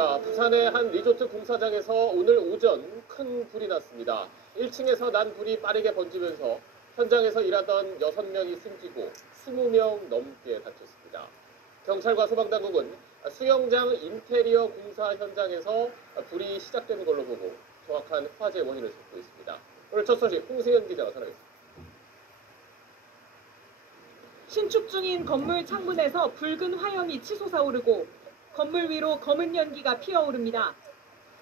자, 부산의 한 리조트 공사장에서 오늘 오전 큰 불이 났습니다. 1층에서 난 불이 빠르게 번지면서 현장에서 일하던 6명이 숨지고 20명 넘게 다쳤습니다. 경찰과 소방당국은 수영장 인테리어 공사 현장에서 불이 시작된 걸로 보고 정확한 화재 원인을 찾고 있습니다. 오늘 첫 소식 홍승현 기자가 전하겠습니다. 신축 중인 건물 창문에서 붉은 화염이 치솟아오르고 건물 위로 검은 연기가 피어오릅니다.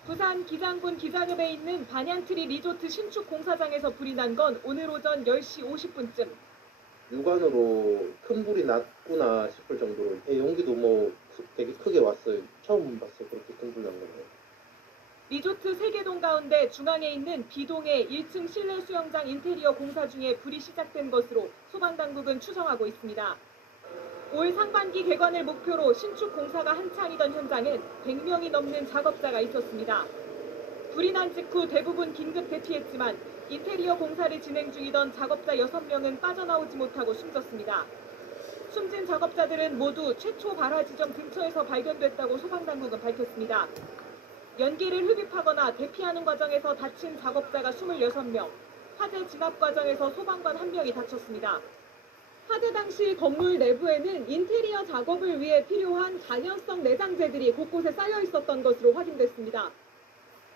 부산 기장군 기장읍에 있는 반얀트리 리조트 신축 공사장에서 불이 난 건 오늘 오전 10시 50분쯤. 육안으로 큰 불이 났구나 싶을 정도로 연기도 되게 크게 왔어요. 처음 봤어요. 그렇게 큰 불 난 거는. 리조트 3개 가운데 중앙에 있는 B동의 1층 실내 수영장 인테리어 공사 중에 불이 시작된 것으로 소방당국은 추정하고 있습니다. 올 상반기 개관을 목표로 신축 공사가 한창이던 현장엔 100명이 넘는 작업자가 있었습니다. 불이 난 직후 대부분 긴급 대피했지만 인테리어 공사를 진행 중이던 작업자 6명은 빠져나오지 못하고 숨졌습니다. 숨진 작업자들은 모두 최초 발화 지점 근처에서 발견됐다고 소방당국은 밝혔습니다. 연기를 흡입하거나 대피하는 과정에서 다친 작업자가 26명, 화재 진압 과정에서 소방관 1명이 다쳤습니다. 화재 당시 건물 내부에는 인테리어 작업을 위해 필요한 간연성 내장재들이 곳곳에 쌓여 있었던 것으로 확인됐습니다.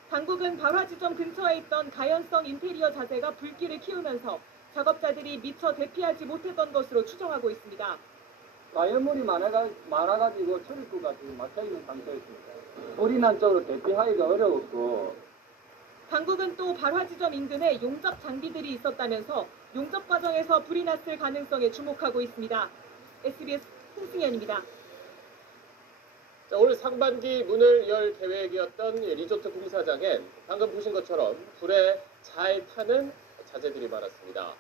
당국은 발화 지점 근처에 있던 가연성 인테리어 자재가 불길을 키우면서 작업자들이 미처 대피하지 못했던 것으로 추정하고 있습니다. 가연물이 많아가지고 출입구가 지금 막혀있는 상태였습니다. 불이 난 쪽으로 대피하기가 어려웠고, 당국은 또 발화 지점 인근에 용접 장비들이 있었다면서 용접 과정에서 불이 났을 가능성에 주목하고 있습니다. SBS 홍승현입니다. 자, 올 상반기 문을 열 계획이었던 리조트 공사장엔 방금 보신 것처럼 불에 잘 타는 자재들이 많았습니다.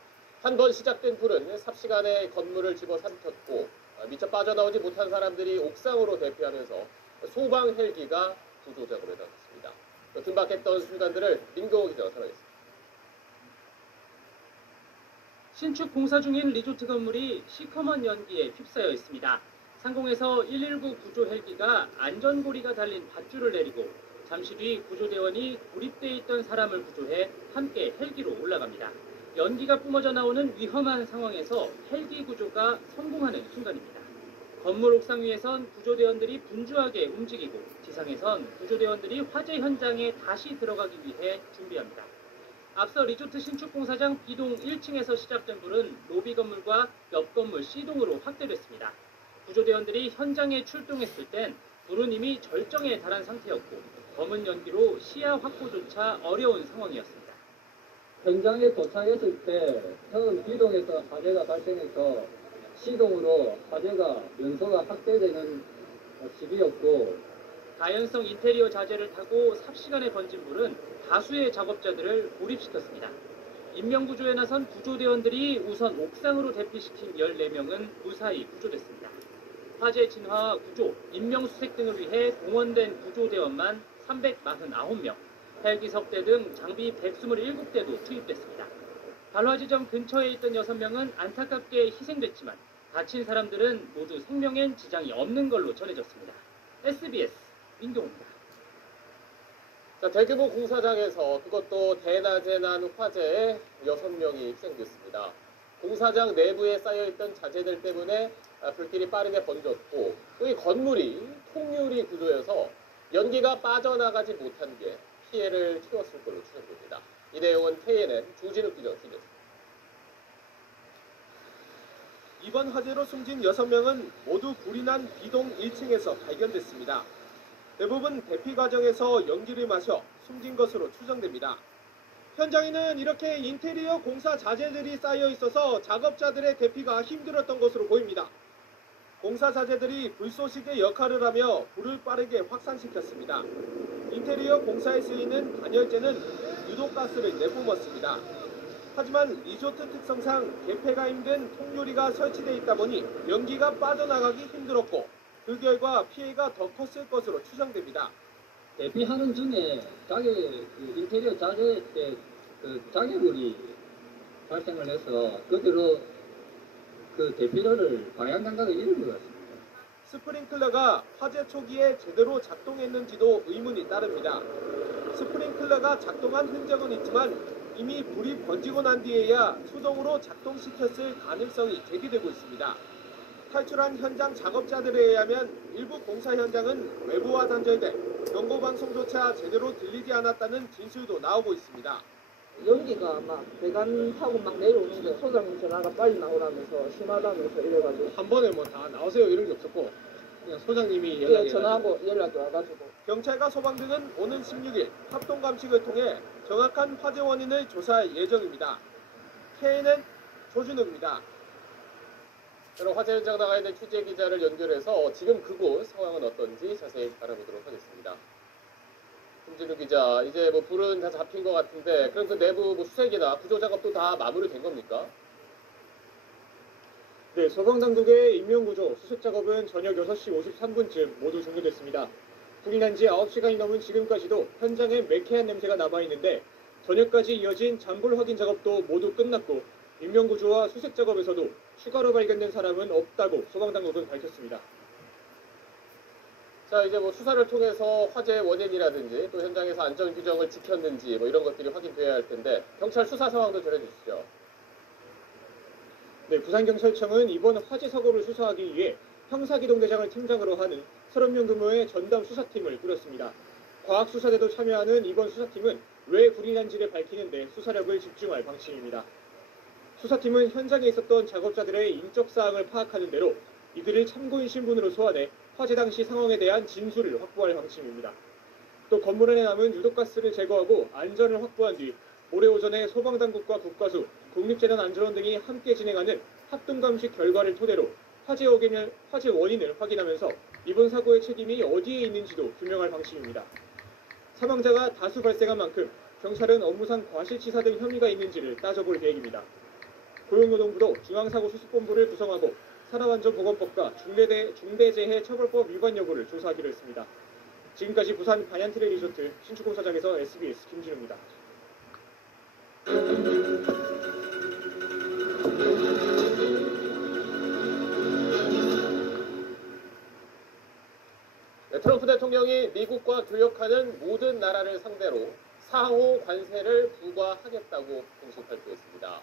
한 번 시작된 불은 삽시간에 건물을 집어삼켰고 미처 빠져나오지 못한 사람들이 옥상으로 대피하면서 소방 헬기가 구조 작업에 나섰습니다. 긴박했던 순간들을 민경호 기자가 전하겠습니다. 신축 공사 중인 리조트 건물이 시커먼 연기에 휩싸여 있습니다. 상공에서 119 구조 헬기가 안전고리가 달린 밧줄을 내리고 잠시 뒤 구조대원이 고립돼 있던 사람을 구조해 함께 헬기로 올라갑니다. 연기가 뿜어져 나오는 위험한 상황에서 헬기 구조가 성공하는 순간입니다. 건물 옥상 위에선 구조대원들이 분주하게 움직이고 지상에선 구조대원들이 화재 현장에 다시 들어가기 위해 준비합니다. 앞서 리조트 신축 공사장 B동 1층에서 시작된 불은 로비 건물과 옆 건물 C동으로 확대됐습니다. 구조대원들이 현장에 출동했을 땐 불은 이미 절정에 달한 상태였고 검은 연기로 시야 확보조차 어려운 상황이었습니다. 현장에 도착했을 때 처음 B동에서 화재가 발생해서 C동으로 화재가 연소가 확대되는 시기였고, 가연성 인테리어 자재를 타고 삽시간에 번진 불은 다수의 작업자들을 고립시켰습니다. 인명구조에 나선 구조대원들이 우선 옥상으로 대피시킨 14명은 무사히 구조됐습니다. 화재 진화와 구조, 인명수색 등을 위해 동원된 구조대원만 349명, 헬기 석대 등 장비 127대도 투입됐습니다. 발화 지점 근처에 있던 6명은 안타깝게 희생됐지만 다친 사람들은 모두 생명엔 지장이 없는 걸로 전해졌습니다. SBS 민경호입니다. 자, 대규모 공사장에서 그것도 대낮에 난 화재에 6명이 희생됐습니다. 공사장 내부에 쌓여있던 자재들 때문에 불길이 빠르게 번졌고 또 이 건물이 통유리 구조여서 연기가 빠져나가지 못한 게 피해를 키웠을 걸로 추정됩니다. 이 내용은 KNN 조진욱 기자가 준비했습니다. 이번 화재로 숨진 6명은 모두 불이 난 B동 1층에서 발견됐습니다. 대부분 대피 과정에서 연기를 마셔 숨진 것으로 추정됩니다. 현장에는 이렇게 인테리어 공사 자재들이 쌓여 있어서 작업자들의 대피가 힘들었던 것으로 보입니다. 공사 자재들이 불쏘시개 역할을 하며 불을 빠르게 확산시켰습니다. 인테리어 공사에 쓰이는 단열재는 유독가스를 내뿜었습니다. 하지만 리조트 특성상 개폐가 힘든 통유리가 설치되어 있다 보니 연기가 빠져나가기 힘들었고 그 결과 피해가 더 컸을 것으로 추정됩니다. 대피하는 중에 인테리어 자재 때 자개물이 발생을 해서 그대로 대피로를 방향 감각을 잃은 것 같습니다. 스프링클러가 화재 초기에 제대로 작동했는지도 의문이 따릅니다. 스프링클러가 작동한 흔적은 있지만 이미 불이 번지고 난 뒤에야 수동으로 작동시켰을 가능성이 제기되고 있습니다. 탈출한 현장 작업자들에 의하면 일부 공사 현장은 외부와 단절돼 경고방송조차 제대로 들리지 않았다는 진술도 나오고 있습니다. 연기가 막 배관 타고 막 내려오는 거 소장님 전화가 빨리 나오라면서 심하다면서 이래가지고 한 번에 뭐 다 나오세요 이런 게 없었고 그냥 소장님이 예, 전화하고 연락이 와가지고 경찰과 소방 등은 오는 16일 합동 감식을 통해 정확한 화재 원인을 조사할 예정입니다. K는 조준욱입니다. 그럼 화재 현장 나가 있는 취재 기자를 연결해서 지금 그곳 상황은 어떤지 자세히 알아보도록 하겠습니다. 김진우 기자, 이제 뭐 불은 다 잡힌 것 같은데 그럼 그 내부 뭐 수색이나 구조 작업도 다 마무리된 겁니까? 네, 소방당국의 인명구조, 수색 작업은 저녁 6시 53분쯤 모두 종료됐습니다. 불이 난 지 9시간이 넘은 지금까지도 현장에 매캐한 냄새가 남아있는데 저녁까지 이어진 잔불 확인 작업도 모두 끝났고 인명구조와 수색 작업에서도 추가로 발견된 사람은 없다고 소방당국은 밝혔습니다. 자, 이제 뭐 수사를 통해서 화재 원인이라든지 또 현장에서 안전 규정을 지켰는지 뭐 이런 것들이 확인돼야 할 텐데 경찰 수사 상황도 전해주시죠. 네, 부산경찰청은 이번 화재 사고를 수사하기 위해 형사기동대장을 팀장으로 하는 30명 규모의 전담 수사팀을 꾸렸습니다. 과학수사대도 참여하는 이번 수사팀은 왜 불이 난지를 밝히는 데 수사력을 집중할 방침입니다. 수사팀은 현장에 있었던 작업자들의 인적사항을 파악하는 대로 이들을 참고인 신분으로 소환해 화재 당시 상황에 대한 진술을 확보할 방침입니다. 또 건물 안에 남은 유독가스를 제거하고 안전을 확보한 뒤 모레 오전에 소방당국과 국가수, 국립재난안전원 등이 함께 진행하는 합동감식 결과를 토대로 화재 원인을 확인하면서 이번 사고의 책임이 어디에 있는지도 규명할 방침입니다. 사망자가 다수 발생한 만큼 경찰은 업무상 과실치사 등 혐의가 있는지를 따져볼 계획입니다. 고용노동부도 중앙사고수습본부를 구성하고 산업안전보건법과 중대재해처벌법 위반 여부를 조사하기로 했습니다. 지금까지 부산 반얀트레 리조트 신축공사장에서 SBS 김진우입니다. 네, 트럼프 대통령이 미국과 교역하는 모든 나라를 상대로 상호 관세를 부과하겠다고 공식 발표했습니다.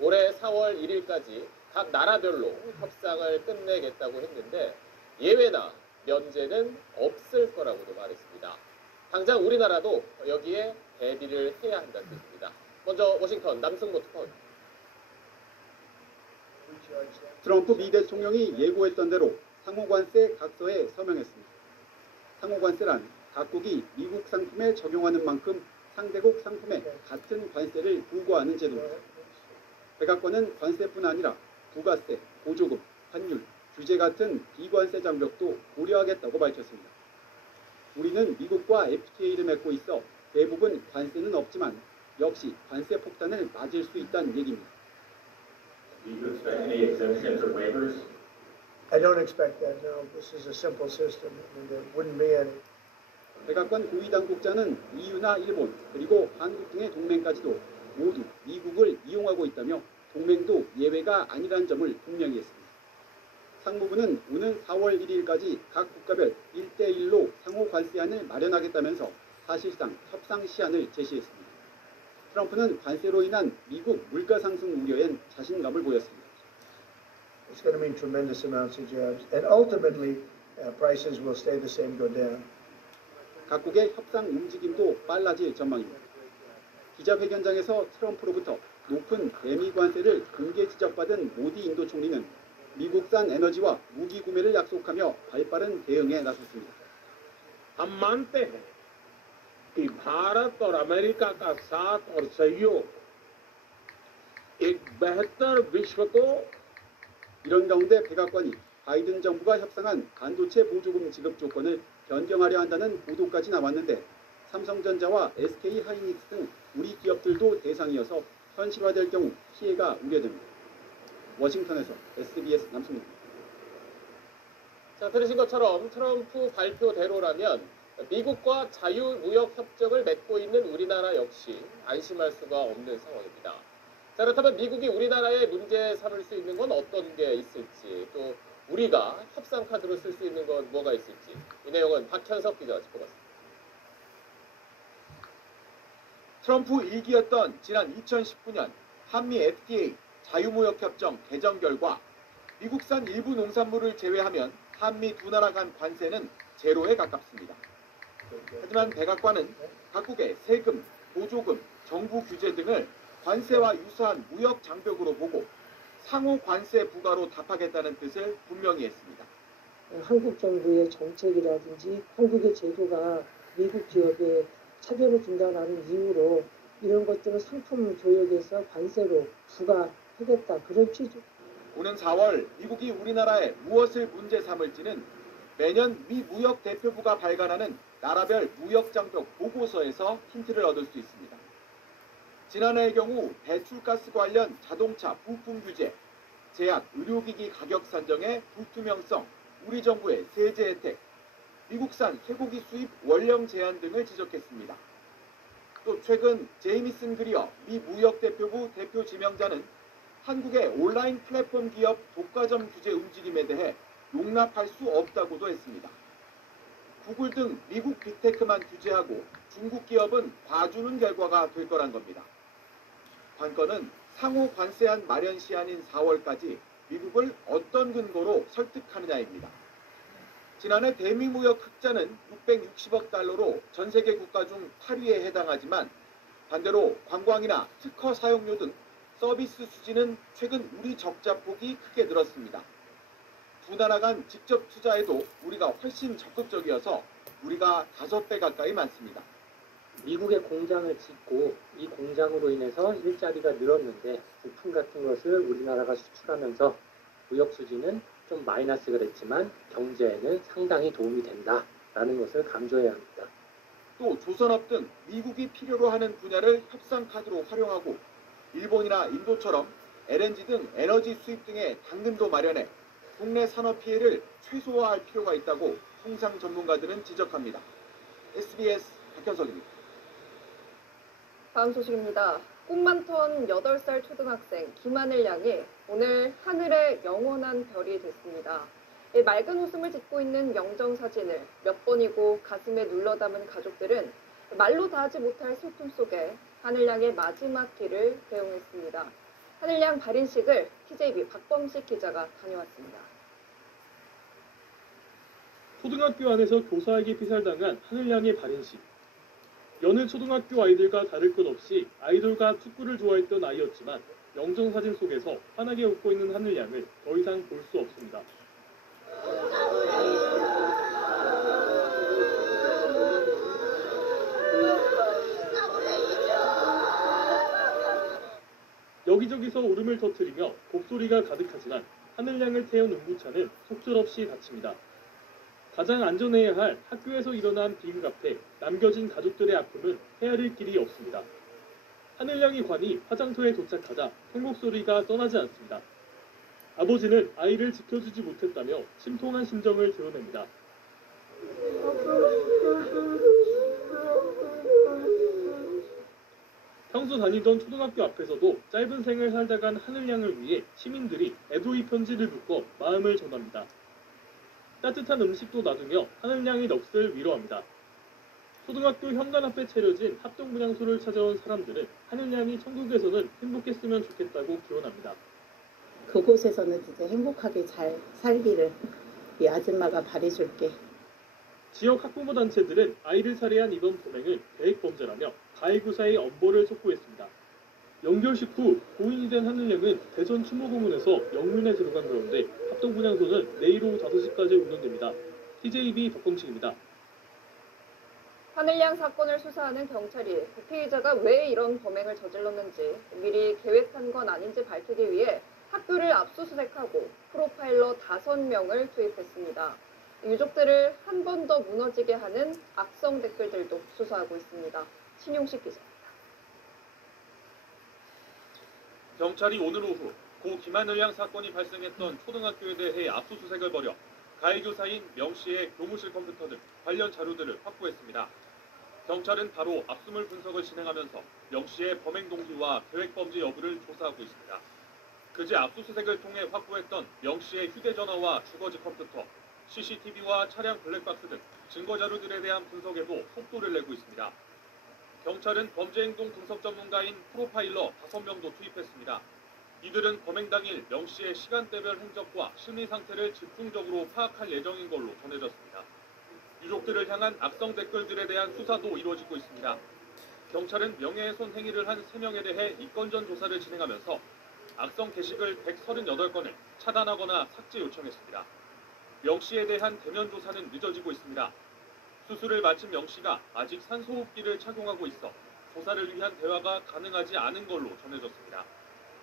올해 4월 1일까지 각 나라별로 협상을 끝내겠다고 했는데 예외나 면제는 없을 거라고도 말했습니다. 당장 우리나라도 여기에 대비를 해야 한다는 뜻입니다. 먼저 워싱턴 남승모 특파원. 트럼프 미 대통령이 예고했던 대로 상호관세 각서에 서명했습니다. 상호관세란 각국이 미국 상품에 적용하는 만큼 상대국 상품에 같은 관세를 부과하는 제도입니다. 백악관은 관세뿐 아니라 부가세, 보조금, 환율, 규제 같은 비관세 장벽도 고려하겠다고 밝혔습니다. 우리는 미국과 FTA를 맺고 있어 대부분 관세는 없지만 역시 관세 폭탄을 맞을 수 있다는 얘기입니다. I don't expect that, no. This is a simple system, and there wouldn't be any. 백악관 고위 당국자는 EU나 일본 그리고 한국 등의 동맹까지도 모두 미국을 이용하고 있다며 동맹도 예외가 아니라는 점을 분명히 했습니다. 상무부는 오는 4월 1일까지 각 국가별 1대1로 상호 관세안을 마련하겠다면서 사실상 협상 시한을 제시했습니다. 트럼프는 관세로 인한 미국 물가 상승 우려엔 자신감을 보였습니다. It's going to mean tremendous amounts of jobs, and ultimately, prices will stay the same, go down. 각국의 협상 움직임도 빨라질 전망입니다. 기자회견장에서 트럼프로부터 높은 대미 관세를 공개 지적받은 모디 인도 총리는 미국산 에너지와 무기 구매를 약속하며 발빠른 대응에 나섰습니다. हम मानते हैं कि भारत और अमेरिका का साथ और सहयोग एक बेहतर विश्व को 이런 가운데 백악관이 바이든 정부가 협상한 반도체 보조금 지급 조건을 변경하려 한다는 보도까지 나왔는데 삼성전자와 SK 하이닉스 등 우리 기업들도 대상이어서 현실화될 경우 피해가 우려됩니다. 워싱턴에서 SBS 남승입니다. 자, 들으신 것처럼 트럼프 발표대로라면 미국과 자유무역 협정을 맺고 있는 우리나라 역시 안심할 수가 없는 상황입니다. 자, 그렇다면 미국이 우리나라에 문제 삼을 수 있는 건 어떤 게 있을지, 또 우리가 협상 카드로 쓸 수 있는 건 뭐가 있을지 이 내용은 박현석 기자가 짚어봤습니다. 트럼프 1기였던 지난 2019년 한미 FTA 자유무역협정 개정 결과 미국산 일부 농산물을 제외하면 한미 두 나라 간 관세는 제로에 가깝습니다. 하지만 백악관은 각국의 세금, 보조금, 정부 규제 등을 관세와 유사한 무역 장벽으로 보고 상호 관세 부과로 답하겠다는 뜻을 분명히 했습니다. 한국 정부의 정책이라든지 한국의 제도가 미국 기업에 차별을 준다는 이유로 이런 것들을 상품 교역에서 관세로 부과하겠다 그런 취지. 오는 4월 미국이 우리나라에 무엇을 문제 삼을지는 매년 미 무역 대표부가 발간하는 나라별 무역 장벽 보고서에서 힌트를 얻을 수 있습니다. 지난해의 경우 배출가스 관련 자동차 부품 규제, 제약, 의료기기 가격 산정의 불투명성, 우리 정부의 세제 혜택, 미국산 쇠고기 수입 원령 제한 등을 지적했습니다. 또 최근 제이미슨 그리어 미 무역대표부 대표 지명자는 한국의 온라인 플랫폼 기업 독과점 규제 움직임에 대해 용납할 수 없다고도 했습니다. 구글 등 미국 빅테크만 규제하고 중국 기업은 봐주는 결과가 될 거란 겁니다. 관건은 상호 관세안 마련 시한인 4월까지 미국을 어떤 근거로 설득하느냐입니다. 지난해 대미 무역 흑자는 660억 달러로 전 세계 국가 중 8위에 해당하지만 반대로 관광이나 특허 사용료 등 서비스 수지는 최근 우리 적자 폭이 크게 늘었습니다. 두 나라 간 직접 투자에도 우리가 훨씬 적극적이어서 우리가 5배 가까이 많습니다. 미국에 공장을 짓고 이 공장으로 인해서 일자리가 늘었는데 부품 같은 것을 우리나라가 수출하면서 무역 수지는 좀 마이너스가 됐지만 경제에는 상당히 도움이 된다라는 것을 강조해야 합니다. 또 조선업 등 미국이 필요로 하는 분야를 협상 카드로 활용하고 일본이나 인도처럼 LNG 등 에너지 수입 등의 당근도 마련해 국내 산업 피해를 최소화할 필요가 있다고 통상 전문가들은 지적합니다. SBS 박현석입니다. 다음 소식입니다. 꿈 많던 8살 초등학생 김하늘 양이 오늘 하늘의 영원한 별이 됐습니다. 이 맑은 웃음을 짓고 있는 영정 사진을 몇 번이고 가슴에 눌러 담은 가족들은 말로 다 하지 못할 슬픔 속에 하늘 양의 마지막 길을 배웅했습니다. 하늘 양 발인식을 TJB 박범식 기자가 다녀왔습니다. 초등학교 안에서 교사에게 피살당한 하늘 양의 발인식. 여느 초등학교 아이들과 다를 것 없이 아이돌과 축구를 좋아했던 아이였지만 영정사진 속에서 환하게 웃고 있는 하늘 양을 더 이상 볼 수 없습니다. 여기저기서 울음을 터뜨리며 곡소리가 가득하지만 하늘 양을 태운 운구차는 속절없이 닫힙니다. 가장 안전해야 할 학교에서 일어난 비극 앞에 남겨진 가족들의 아픔은 헤아릴 길이 없습니다. 하늘양의 관이 화장터에 도착하자 행복 소리가 떠나지 않습니다. 아버지는 아이를 지켜주지 못했다며 심통한 심정을 드러냅니다. 평소 다니던 초등학교 앞에서도 짧은 생을 살다 간 하늘양을 위해 시민들이 애도의 편지를 묶어 마음을 전합니다. 따뜻한 음식도 놔두며 하늘양의 넋을 위로합니다. 초등학교 현관 앞에 차려진 합동분향소를 찾아온 사람들은 하늘양이 천국에서는 행복했으면 좋겠다고 기원합니다. 그곳에서는 진짜 행복하게 잘 살기를 이 아줌마가 바래줄게. 지역 학부모 단체들은 아이를 살해한 이번 범행을 계획범죄라며 가해교사의 엄벌을 촉구했습니다. 연결식 후 고인이 된 하늘양은 대전 추모공원에서 영문에 들어간 가운데 합동분향소는 내일 오후 5시까지 운영됩니다. TJB 박범식입니다. 하늘양 사건을 수사하는 경찰이 피의자가 왜 이런 범행을 저질렀는지 미리 계획한 건 아닌지 밝히기 위해 학교를 압수수색하고 프로파일러 5명을 투입했습니다. 유족들을 한 번 더 무너지게 하는 악성 댓글들도 수사하고 있습니다. 신용식 기자. 경찰이 오늘 오후 고 김하늘 양 사건이 발생했던 초등학교에 대해 압수수색을 벌여 가해교사인 명 씨의 교무실 컴퓨터 등 관련 자료들을 확보했습니다. 경찰은 바로 압수물 분석을 진행하면서 명 씨의 범행 동기와 계획 범죄 여부를 조사하고 있습니다. 그제 압수수색을 통해 확보했던 명 씨의 휴대전화와 주거지 컴퓨터, CCTV와 차량 블랙박스 등 증거자료들에 대한 분석에도 속도를 내고 있습니다. 경찰은 범죄행동 분석 전문가인 프로파일러 5명도 투입했습니다. 이들은 범행 당일 명 씨의 시간대별 행적과 심리 상태를 집중적으로 파악할 예정인 걸로 전해졌습니다. 유족들을 향한 악성 댓글들에 대한 수사도 이루어지고 있습니다. 경찰은 명예훼손 행위를 한 3명에 대해 입건전 조사를 진행하면서 악성 게시글 138건을 차단하거나 삭제 요청했습니다. 명 씨에 대한 대면 조사는 늦어지고 있습니다. 수술을 마친 명 씨가 아직 산소호흡기를 착용하고 있어 조사를 위한 대화가 가능하지 않은 걸로 전해졌습니다.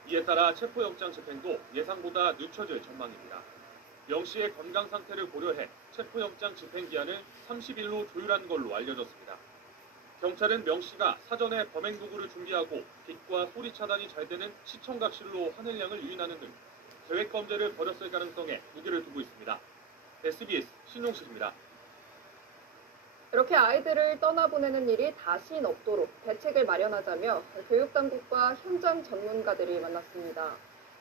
이에 따라 체포영장 집행도 예상보다 늦춰질 전망입니다. 명 씨의 건강 상태를 고려해 체포영장 집행 기한을 30일로 조율한 걸로 알려졌습니다. 경찰은 명 씨가 사전에 범행 도구를 준비하고 빛과 소리 차단이 잘 되는 시청각실로 하늘양을 유인하는 등 계획 범죄를 벌였을 가능성에 무게를 두고 있습니다. SBS 신용식입니다. 이렇게 아이들을 떠나보내는 일이 다신 없도록 대책을 마련하자며 교육당국과 현장 전문가들이 만났습니다.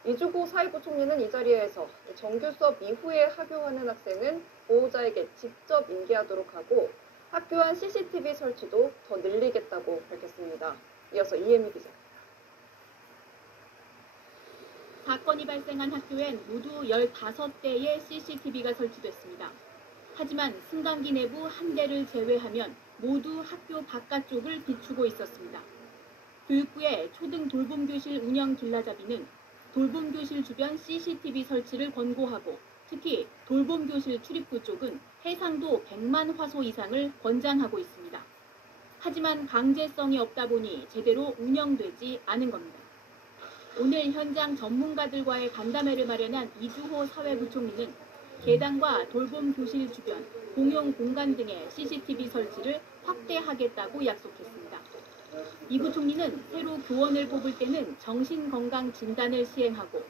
이주호 사회부총리는 이 자리에서 정규 수업 이후에 하교하는 학생은 보호자에게 직접 인계하도록 하고 학교 안 CCTV 설치도 더 늘리겠다고 밝혔습니다. 이어서 이혜미 기자입니다. 사건이 발생한 학교엔 모두 15대의 CCTV가 설치됐습니다. 하지만 승강기 내부 한 대를 제외하면 모두 학교 바깥쪽을 비추고 있었습니다. 교육부의 초등 돌봄교실 운영 길라잡이는 돌봄교실 주변 CCTV 설치를 권고하고 특히 돌봄교실 출입구 쪽은 해상도 100만 화소 이상을 권장하고 있습니다. 하지만 강제성이 없다 보니 제대로 운영되지 않은 겁니다. 오늘 현장 전문가들과의 간담회를 마련한 이주호 사회부총리는 계단과 돌봄교실 주변, 공용 공간 등의 CCTV 설치를 확대하겠다고 약속했습니다. 이 부총리는 새로 교원을 뽑을 때는 정신건강 진단을 시행하고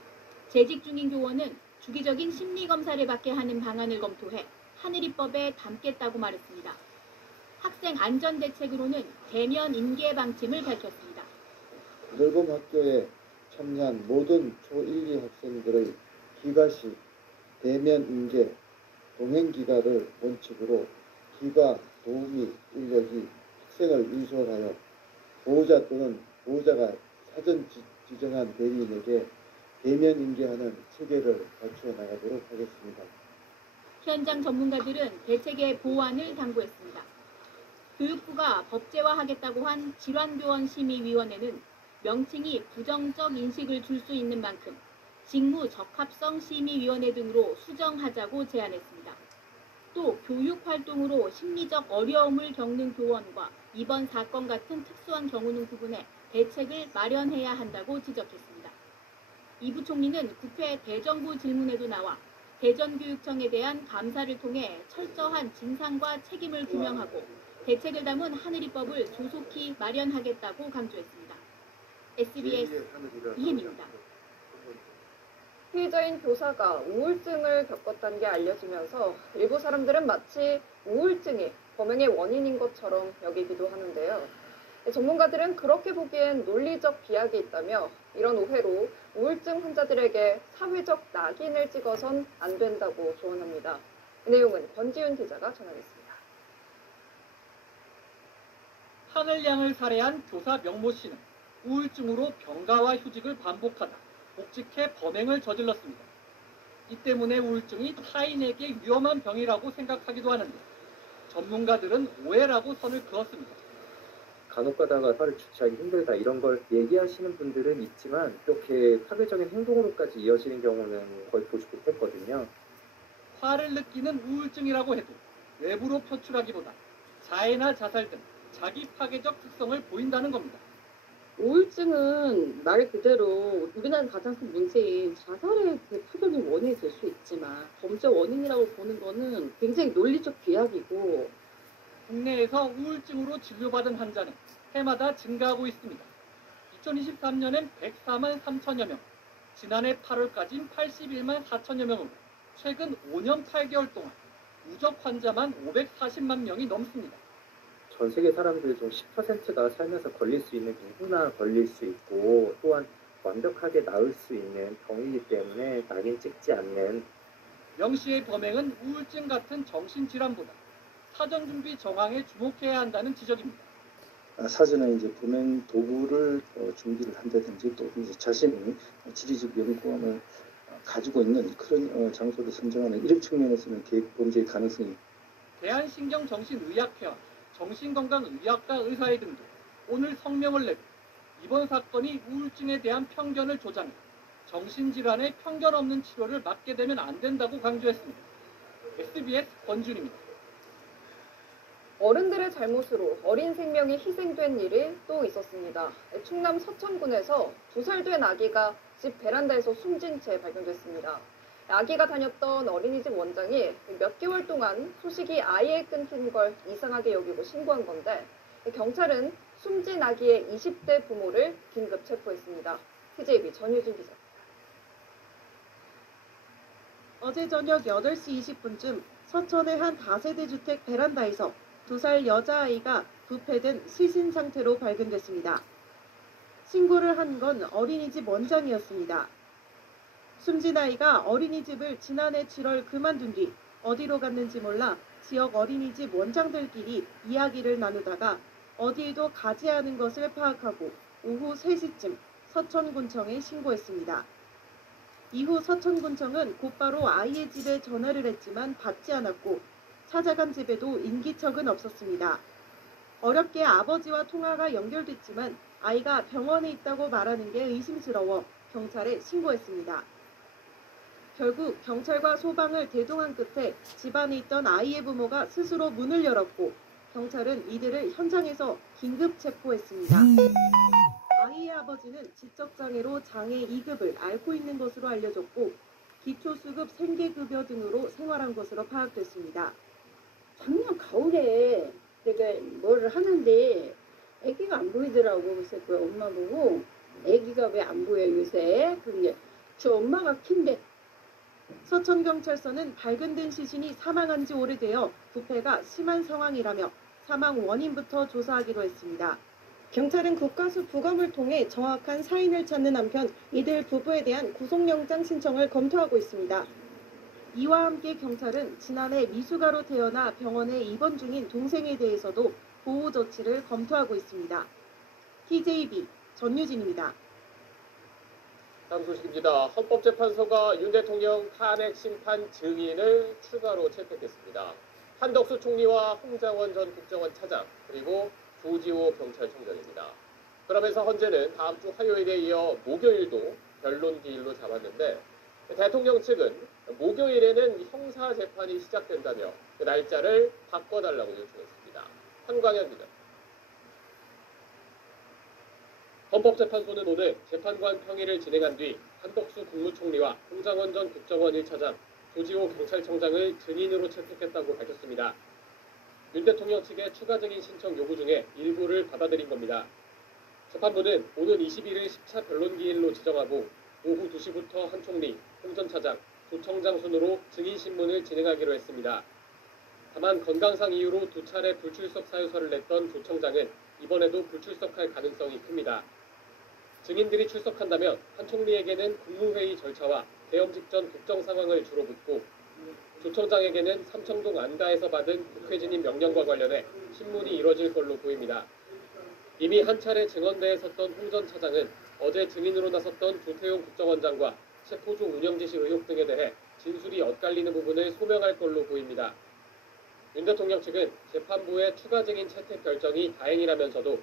재직 중인 교원은 주기적인 심리검사를 받게 하는 방안을 검토해 하늘이법에 담겠다고 말했습니다. 학생 안전대책으로는 대면 인계 방침을 밝혔습니다. 돌봄 학교에 참여한 모든 초1, 2 학생들의 귀가 시 대면 인계, 동행 귀가를 원칙으로 귀가 도우미 인력이 학생을 인솔하여 보호자 또는 보호자가 사전 지정한 대리인에게 대면 인계하는 체계를 갖추어 나가도록 하겠습니다. 현장 전문가들은 대책의 보완을 당부했습니다. 교육부가 법제화하겠다고 한 질환교원심의위원회는 명칭이 부정적 인식을 줄 수 있는 만큼 직무 적합성 심의위원회 등으로 수정하자고 제안했습니다. 또 교육활동으로 심리적 어려움을 겪는 교원과 이번 사건 같은 특수한 경우는 구분해 대책을 마련해야 한다고 지적했습니다. 이 부총리는 국회 대정부 질문에도 나와 대전교육청에 대한 감사를 통해 철저한 진상과 책임을 규명하고 대책을 담은 하늘이법을 조속히 마련하겠다고 강조했습니다. SBS 이혜미입니다. 피의자인 교사가 우울증을 겪었다는 게 알려지면서 일부 사람들은 마치 우울증이 범행의 원인인 것처럼 여기기도 하는데요. 전문가들은 그렇게 보기엔 논리적 비약이 있다며 이런 오해로 우울증 환자들에게 사회적 낙인을 찍어선 안 된다고 조언합니다. 이 내용은 권지윤 기자가 전하겠습니다. 하늘양을 살해한 교사 명모 씨는 우울증으로 병가와 휴직을 반복하다 복직해 범행을 저질렀습니다. 이 때문에 우울증이 타인에게 위험한 병이라고 생각하기도 하는데 전문가들은 오해라고 선을 그었습니다. 간혹 가다가 화를 주체하기 힘들다 이런 걸 얘기하시는 분들은 있지만 이렇게 파괴적인 행동으로까지 이어지는 경우는 거의 보지 못했거든요. 화를 느끼는 우울증이라고 해도 외부로 표출하기보다 자해나 자살 등 자기 파괴적 특성을 보인다는 겁니다. 우울증은 말 그대로 우리나라 가장 큰 문제인 자살의 대표적인 원인이 될 수 있지만 범죄 원인이라고 보는 거는 굉장히 논리적 비약이고 국내에서 우울증으로 진료받은 환자는 해마다 증가하고 있습니다. 2023년엔 104만 3천여 명, 지난해 8월까지는 81만 4천여 명으로 최근 5년 8개월 동안 누적 환자만 540만 명이 넘습니다. 전 세계 사람들 중 10%가 살면서 걸릴 수 있는 누구나 걸릴 수 있고 또한 완벽하게 나을 수 있는 병이기 때문에 낙인 찍지 않는 명 씨의 범행은 우울증 같은 정신질환보다 사전 준비 정황에 주목해야 한다는 지적입니다. 사전에 이제 범행 도구를 준비를 한다든지 또 이제 자신이 지리적 연구원을 가지고 있는 그런 장소를 선정하는 이런 측면에서는 계획 범죄의 가능성이 대한신경정신의학회와 정신건강의학과 의사회 등도 오늘 성명을 내고 이번 사건이 우울증에 대한 편견을 조장해 정신질환의 편견 없는 치료를 막게 되면 안 된다고 강조했습니다. SBS 권준입니다. 어른들의 잘못으로 어린 생명이 희생된 일이 또 있었습니다. 충남 서천군에서 2살 된 아기가 집 베란다에서 숨진 채 발견됐습니다. 아기가 다녔던 어린이집 원장이 몇 개월 동안 소식이 아예 끊긴 걸 이상하게 여기고 신고한 건데 경찰은 숨진 아기의 20대 부모를 긴급 체포했습니다. TJB 전유진 기자. 어제 저녁 8시 20분쯤 서천의 한 다세대 주택 베란다에서 2살 여자아이가 부패된 시신 상태로 발견됐습니다. 신고를 한 건 어린이집 원장이었습니다. 숨진 아이가 어린이집을 지난해 7월 그만둔 뒤 어디로 갔는지 몰라 지역 어린이집 원장들끼리 이야기를 나누다가 어디에도 가지 않은 것을 파악하고 오후 3시쯤 서천군청에 신고했습니다. 이후 서천군청은 곧바로 아이의 집에 전화를 했지만 받지 않았고 찾아간 집에도 인기척은 없었습니다. 어렵게 아버지와 통화가 연결됐지만 아이가 병원에 있다고 말하는 게 의심스러워 경찰에 신고했습니다. 결국 경찰과 소방을 대동한 끝에 집안에 있던 아이의 부모가 스스로 문을 열었고 경찰은 이들을 현장에서 긴급 체포했습니다. 아이의 아버지는 지적장애로 장애 2급을 앓고 있는 것으로 알려졌고 기초수급 생계급여 등으로 생활한 것으로 파악됐습니다. 작년 가을에 내가 뭘 하는데 아기가 안 보이더라고. 그래서 그 엄마 보고 아기가 왜 안 보여 요새? 그런데 저 엄마가 킨대. 서천경찰서는 발견된 시신이 사망한 지 오래되어 부패가 심한 상황이라며 사망 원인부터 조사하기로 했습니다. 경찰은 국가수 부검을 통해 정확한 사인을 찾는 한편 이들 부부에 대한 구속영장 신청을 검토하고 있습니다. 이와 함께 경찰은 지난해 미숙아로 태어나 병원에 입원 중인 동생에 대해서도 보호 조치를 검토하고 있습니다. TJB 전유진입니다. 다음 소식입니다. 헌법재판소가 윤 대통령 탄핵 심판 증인을 추가로 채택했습니다. 한덕수 총리와 홍장원 전 국정원 차장 그리고 조지호 경찰청장입니다. 그러면서 헌재는 다음 주 화요일에 이어 목요일도 변론 기일로 잡았는데 대통령 측은 목요일에는 형사재판이 시작된다며 그 날짜를 바꿔달라고 요청했습니다. 한광현 기자. 헌법재판소는 오늘 재판관 평의를 진행한 뒤 한덕수 국무총리와 홍장원 전 국정원 1차장, 조지호 경찰청장을 증인으로 채택했다고 밝혔습니다. 윤 대통령 측의 추가 증인 신청 요구 중에 일부를 받아들인 겁니다. 재판부는 오는 21일 10차 변론기일로 지정하고 오후 2시부터 한 총리, 홍 전 차장, 조 청장 순으로 증인 신문을 진행하기로 했습니다. 다만 건강상 이유로 2차례 불출석 사유서를 냈던 조 청장은 이번에도 불출석할 가능성이 큽니다. 증인들이 출석한다면 한 총리에게는 국무회의 절차와 계엄 직전 국정 상황을 주로 묻고 조 청장에게는 삼청동 안가에서 받은 국회 진입 명령과 관련해 신문이 이뤄질 걸로 보입니다. 이미 한 차례 증언대에 섰던 홍 전 차장은 어제 증인으로 나섰던 조태용 국정원장과 체포조 운영 지시 의혹 등에 대해 진술이 엇갈리는 부분을 소명할 걸로 보입니다. 윤 대통령 측은 재판부의 추가 증인 채택 결정이 다행이라면서도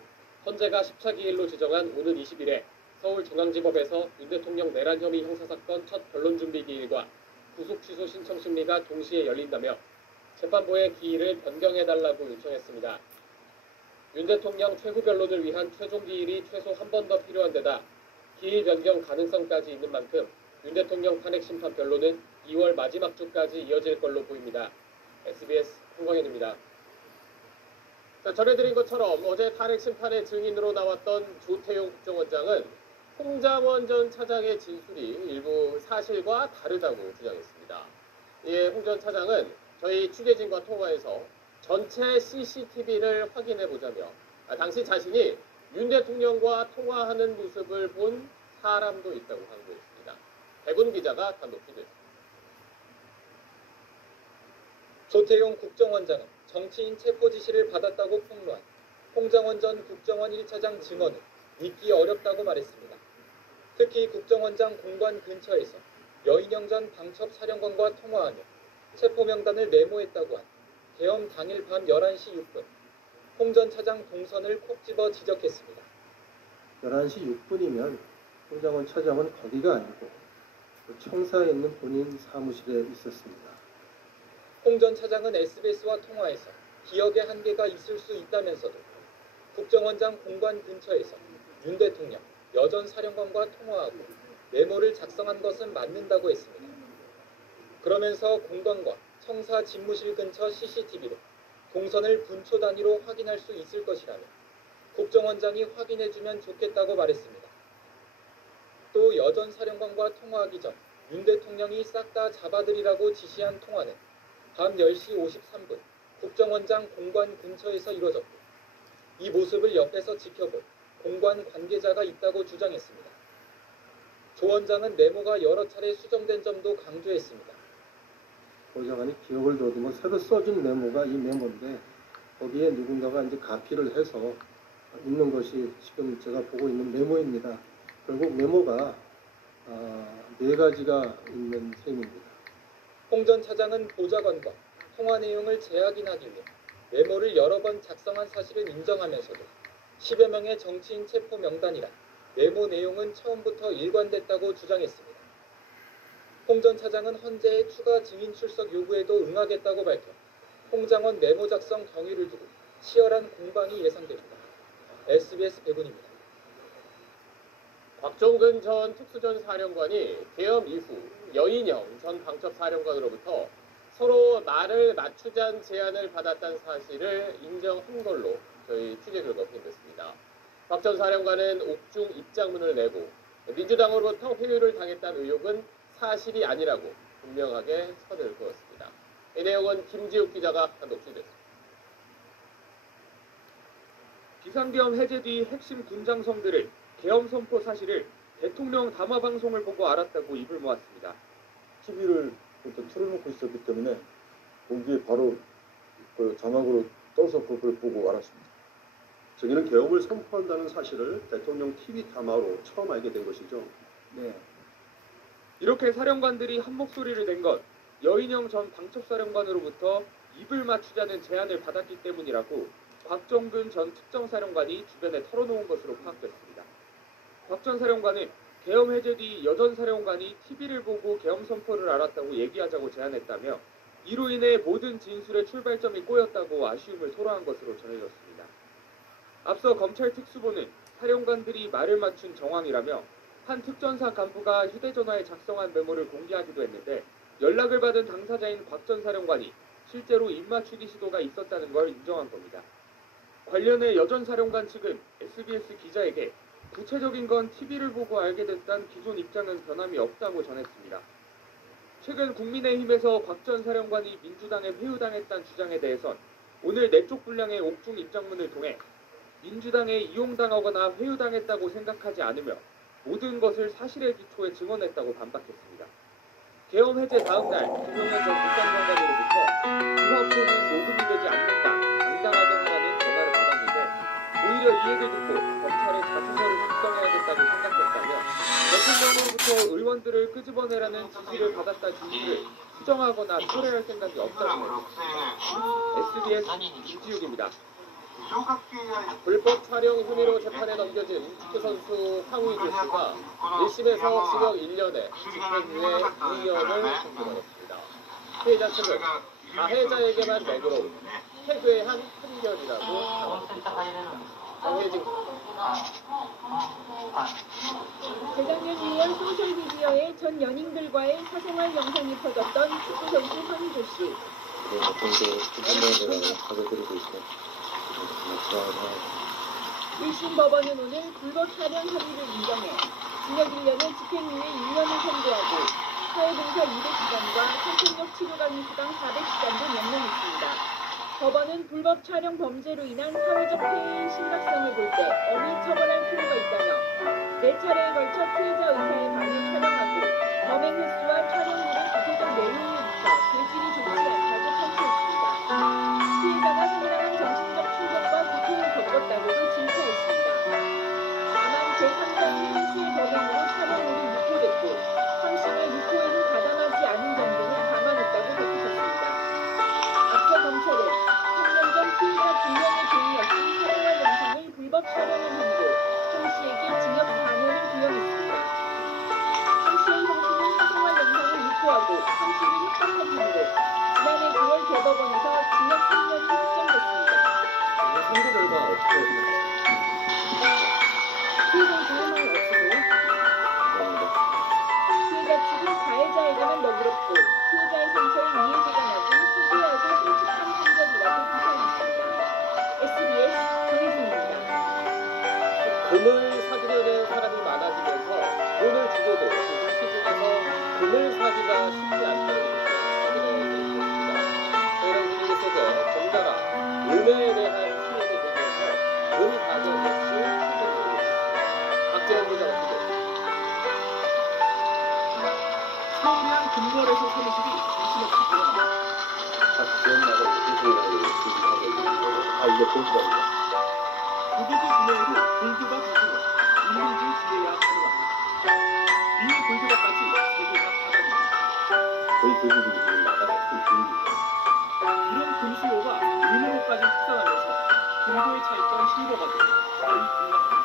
헌재가 10차 기일로 지정한 오는 20일에 서울중앙지법에서 윤 대통령 내란 혐의 형사사건 첫 변론 준비 기일과 구속 취소 신청 심리가 동시에 열린다며 재판부의 기일을 변경해달라고 요청했습니다. 윤 대통령 최후 변론을 위한 최종 기일이 최소 한 번 더 필요한 데다 기일 변경 가능성까지 있는 만큼 윤 대통령 탄핵 심판 변론은 2월 마지막 주까지 이어질 걸로 보입니다. SBS 홍광현입니다. 전해드린 것처럼 어제 탄핵 심판의 증인으로 나왔던 조태용 국정원장은 홍장원 전 차장의 진술이 일부 사실과 다르다고 주장했습니다. 이에 홍 전 차장은 저희 취재진과 통화에서 전체 CCTV를 확인해보자며 당시 자신이 윤 대통령과 통화하는 모습을 본 사람도 있다고 강조했습니다. 백운 기자가 단독 취재했습니다. 조태용 국정원장은 정치인 체포 지시를 받았다고 폭로한 홍장원 전 국정원 1차장 증언을 믿기 어렵다고 말했습니다. 특히 국정원장 공관 근처에서 여인영 전 방첩사령관과 통화하며 체포 명단을 메모했다고 한 계엄 당일 밤 11시 6분 홍 전 차장 동선을 콕 집어 지적했습니다. 11시 6분이면 홍장원 차장은 거기가 아니고 청사에 있는 본인 사무실에 있었습니다. 홍 전 차장은 SBS와 통화에서 기억의 한계가 있을 수 있다면서도 국정원장 공관 근처에서 윤 대통령, 여 전 사령관과 통화하고 메모를 작성한 것은 맞는다고 했습니다. 그러면서 공관과 청사 집무실 근처 CCTV로 동선을 분초 단위로 확인할 수 있을 것이라며 국정원장이 확인해주면 좋겠다고 말했습니다. 또 여 전 사령관과 통화하기 전 윤 대통령이 싹 다 잡아들이라고 지시한 통화는 밤 10시 53분 국정원장 공관 근처에서 이뤄졌고 이 모습을 옆에서 지켜본 공관 관계자가 있다고 주장했습니다. 조 원장은 메모가 여러 차례 수정된 점도 강조했습니다. 보좌관이 기억을 더듬어 새로 써준 메모가 이 메모인데 거기에 누군가가 이제 가피를 해서 있는 것이 지금 제가 보고 있는 메모입니다. 결국 메모가 4가지가 있는 셈입니다. 홍 전 차장은 보좌관과 통화 내용을 재확인하기 위해 메모를 여러 번 작성한 사실은 인정하면서도 10여 명의 정치인 체포 명단이라 메모 내용은 처음부터 일관됐다고 주장했습니다. 홍 전 차장은 헌재의 추가 증인 출석 요구에도 응하겠다고 밝혀 홍장원 메모 작성 경위를 두고 치열한 공방이 예상됩니다. SBS 백운입니다. 곽종근 전 특수전 사령관이 계엄 이후 여인영 전 방첩사령관으로부터 서로 말을 맞추자는 제안을 받았다는 사실을 인정한 걸로 저희 취재 결과 확인됐습니다. 박 전 사령관은 옥중 입장문을 내고 민주당으로부터 회유를 당했다는 의혹은 사실이 아니라고 분명하게 선을 그었습니다. 이 내용은 김지욱 기자가 단독 취재했습니다. 비상계엄 해제 뒤 핵심 군장성들을 계엄 선포 사실을 대통령 담화 방송을 보고 알았다고 입을 모았습니다. TV를 틀어놓고 있었기 때문에 거기에 바로 그 자막으로 떠서 그걸 보고 알았습니다. 저기는 계엄을 선포한다는 사실을 대통령 TV 담화로 처음 알게 된 것이죠. 네. 이렇게 사령관들이 한 목소리를 낸 건 여인영 전 방첩사령관으로부터 입을 맞추자는 제안을 받았기 때문이라고 곽종근 전 특정사령관이 주변에 털어놓은 것으로 파악됐습니다. 곽 전 사령관은 계엄 해제 뒤 여 전 사령관이 TV를 보고 계엄 선포를 알았다고 얘기하자고 제안했다며 이로 인해 모든 진술의 출발점이 꼬였다고 아쉬움을 토로한 것으로 전해졌습니다. 앞서 검찰 특수부는 사령관들이 말을 맞춘 정황이라며 한 특전사 간부가 휴대전화에 작성한 메모를 공개하기도 했는데 연락을 받은 당사자인 곽 전 사령관이 실제로 입맞추기 시도가 있었다는 걸 인정한 겁니다. 관련해 여 전 사령관 측은 SBS 기자에게 구체적인 건 TV를 보고 알게 됐다는 기존 입장은 변함이 없다고 전했습니다. 최근 국민의힘에서 곽 전 사령관이 민주당에 회유당했다는 주장에 대해선 오늘 내적 분량의 옥중 입장문을 통해 민주당에 이용당하거나 회유당했다고 생각하지 않으며 모든 것을 사실의 기초에 증언했다고 반박했습니다. 계엄 해제 다음 날 김용현 전 국방장관으로부터 유학소는 녹음이 되지 않는다, 당당하게 하라는 전화를 받았는데 오히려 이 얘기를 듣고 검찰에 자수서를 작성해야겠다고 생각했다며 대통령으로부터 의원들을 끄집어내라는 지시를 받았다는 진술을 수정하거나 철회할 생각이 없다고 말했습니다. SBS 김지욱입니다. 불법 촬영 혐의로 재판에 넘겨진 축구선수 황의조 씨가 1심에서 징역 1년에 집행유예 2년을 선고받았습니다. 피해자 측은 가해자에게만 매끄러운 패괴한 판결이라고 강조했습니다. 정혜진 재작년 2월 소셜미디어에 전 연인들과의 사생활 영상이 퍼졌던 축구선수 황의조 씨. 가져드리고 있어요. 1심 법원은 오늘 불법 촬영 합의를 인정해 징역 1년에 집행유예 2년을 선고하고 사회봉사 200시간과 선생력 치료 강의 수당 400시간도 명령했습니다. 법원은 불법 촬영 범죄로 인한 사회적 폐해의 심각성을 볼 때 엄히 처벌할 필요가 있다며 4차례에 걸쳐 피해자 의사의 방을 촬영하고 범행 횟수와 촬영물의 구체적 내용으로부터 질질이 좋지 않다고 판시했습니다. 피해자가 상당한 정신적 충격과 고통을 겪었다고도 진술했습니다. 다만 제3자인 황 씨의 범행으로 촬영물이 유포됐고 황 씨가 유포에는 가담하지 않은 점등을 감안했다고 덧붙였습니다. 앞서 검찰은 3년 전 피해자 2명의 개인이었던 사생활 영상을 불법 촬영한 혐의로 황 씨에게 징역 4년을 구형했습니다. 황 씨의 형수는 사생활 영상을 유포하고 황 씨를 협박한 혐의로 지난해 9월 대법원에서 징역 3년이 확정됐습니다. 선고 결과 어떻게 생각하세요? 피해자 경험을 어떠세요? 피해자 측은 가해자에 관한 너그럽고 피해자의 상처에 이해가 나고 후회하고 끔찍한 판결이라고 비판했습니다. SBS 조혜진입니다. 금을 사들여낸 사람이 많아지면서 돈을 주고도 그 시중에서 금을 사기가 쉽지 않다는 것을 확인해 있습니다. 이런 분위기 속에 정자가 은혜에 대한 피해에 대해서 금 가격 역시 추진되고 있습니다. 박재현 기자가 보도했습니다. 서울의 한 금거래소 사무실이 정신없이 돌아갑니다. 지원나가 우승하고 준비하고 있는데 이게 골프입니다. 고객이 구매해도 골드가 가능한 1년 중 기회야 가능합니다. 이 골드바까지 재고가 바닥입니다. 거의 대부분이 지금 나가가 큰 분위기죠. 이런 금수요가 은으로까지 확산하면서 금고에 차있던 실버가도 거의 급락합니다.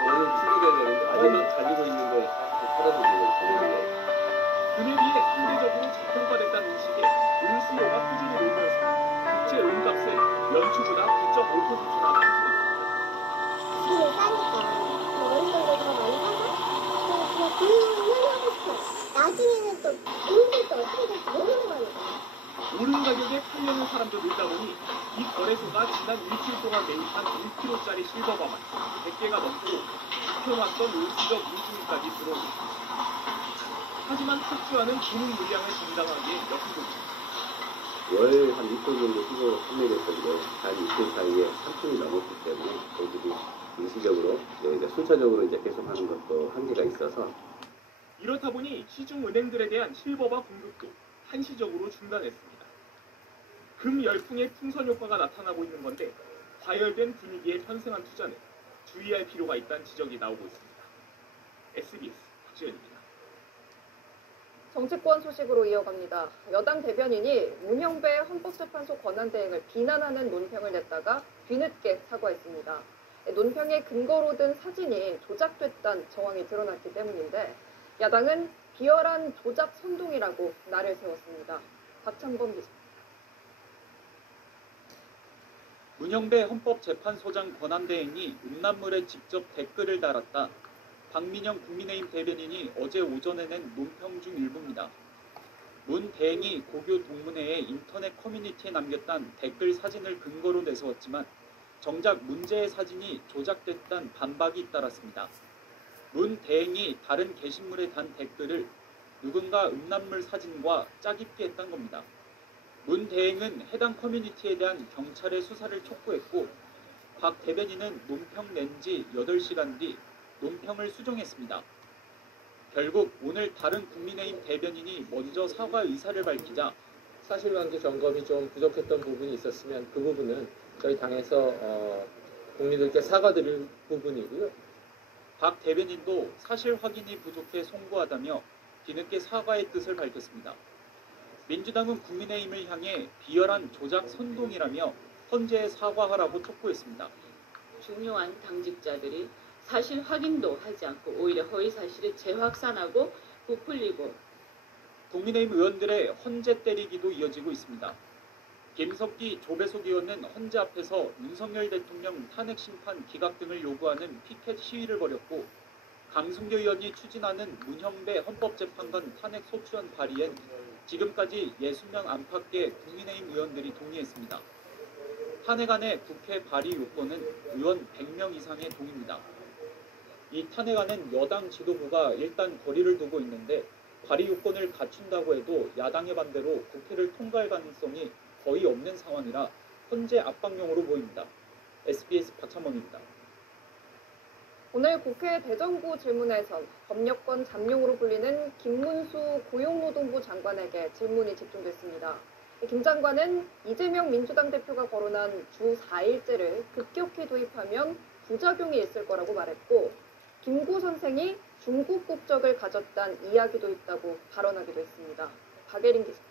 오늘 출고돼야 되는데 마지막 가지고 있는 거에 사라지는 걸 보는데 금에 비해 상대적으로 저평가됐다는 인식에 은 수요가 꾸준히 늘면서 국제 은값은 연초보다 9.5%나 상승했습니다. 금을 싸니까 어느 정도 더 많이 사서 금을 하고 싶어. 나중에는 또 금을 또 어떻게 될지 모르는 거니까. 오른 가격에 팔려는 사람도 늘다 보니 이 거래소가 지난 일주일 동안 매입한 1kg짜리 실버바만 100개가 넘고 지켜놨던 은수저 문중까지 들어옵니다. 하지만 탑주하는 주문 물량을 감당하기에 역부족입니다. 월 한 6톤 정도 수저로 판매됐었는데 단 이틀 사이에 3톤이 넘었기 때문에 저희들이 일시적으로 순차적으로 이제 계속하는 것도 한계가 있어서 이렇다 보니 시중 은행들에 대한 실버바 공급도 한시적으로 중단했습니다. 금 열풍의 풍선 효과가 나타나고 있는 건데 과열된 분위기에 편승한 투자는 주의할 필요가 있다는 지적이 나오고 있습니다. SBS 박지현입니다. 정치권 소식으로 이어갑니다. 여당 대변인이 문형배 헌법재판소 권한대행을 비난하는 논평을 냈다가 뒤늦게 사과했습니다. 논평의 근거로 든 사진이 조작됐다는 정황이 드러났기 때문인데 야당은 비열한 조작 선동이라고 날을 세웠습니다. 박창범 기자. 문형배 헌법재판소장 권한대행이 음란물에 직접 댓글을 달았다. 박민영 국민의힘 대변인이 어제 오전에 낸 논평 중 일부입니다. 문 대행이 고교 동문회의 인터넷 커뮤니티에 남겼던 댓글 사진을 근거로 내세웠지만 정작 문제의 사진이 조작됐다는 반박이 잇따랐습니다. 문 대행이 다른 게시물에 단 댓글을 누군가 음란물 사진과 짜깁기 했던 겁니다. 문 대행은 해당 커뮤니티에 대한 경찰의 수사를 촉구했고 박 대변인은 논평 낸 지 8시간 뒤 논평을 수정했습니다. 결국 오늘 다른 국민의힘 대변인이 먼저 사과 의사를 밝히자 사실관계 점검이 좀 부족했던 부분이 있었으면 그 부분은 저희 당에서 국민들께 사과드릴 부분이고요. 박 대변인도 사실 확인이 부족해 송구하다며 뒤늦게 사과의 뜻을 밝혔습니다. 민주당은 국민의힘을 향해 비열한 조작 선동이라며 헌재에 사과하라고 촉구했습니다. 중요한 당직자들이 사실 확인도 하지 않고 오히려 허위 사실을 재확산하고 부풀리고 국민의힘 의원들의 헌재 때리기도 이어지고 있습니다. 김석기 조배석 의원은 헌재 앞에서 윤석열 대통령 탄핵 심판 기각 등을 요구하는 피켓 시위를 벌였고 강승규 의원이 추진하는 문형배 헌법재판관 탄핵 소추안 발의엔 지금까지 60명 안팎의 국민의힘 의원들이 동의했습니다. 탄핵안의 국회 발의 요건은 의원 100명 이상의 동의입니다. 이 탄핵안은 여당 지도부가 일단 거리를 두고 있는데 발의 요건을 갖춘다고 해도 야당의 반대로 국회를 통과할 가능성이 거의 없는 상황이라 헌재 압박용으로 보입니다. SBS 박찬범입니다. 오늘 국회 대정부 질문에선 법률권 잠룡으로 불리는 김문수 고용노동부 장관에게 질문이 집중됐습니다. 김 장관은 이재명 민주당 대표가 거론한 주 4일제를 급격히 도입하면 부작용이 있을 거라고 말했고, 김구 선생이 중국 국적을 가졌다는 이야기도 있다고 발언하기도 했습니다. 박예린 기자.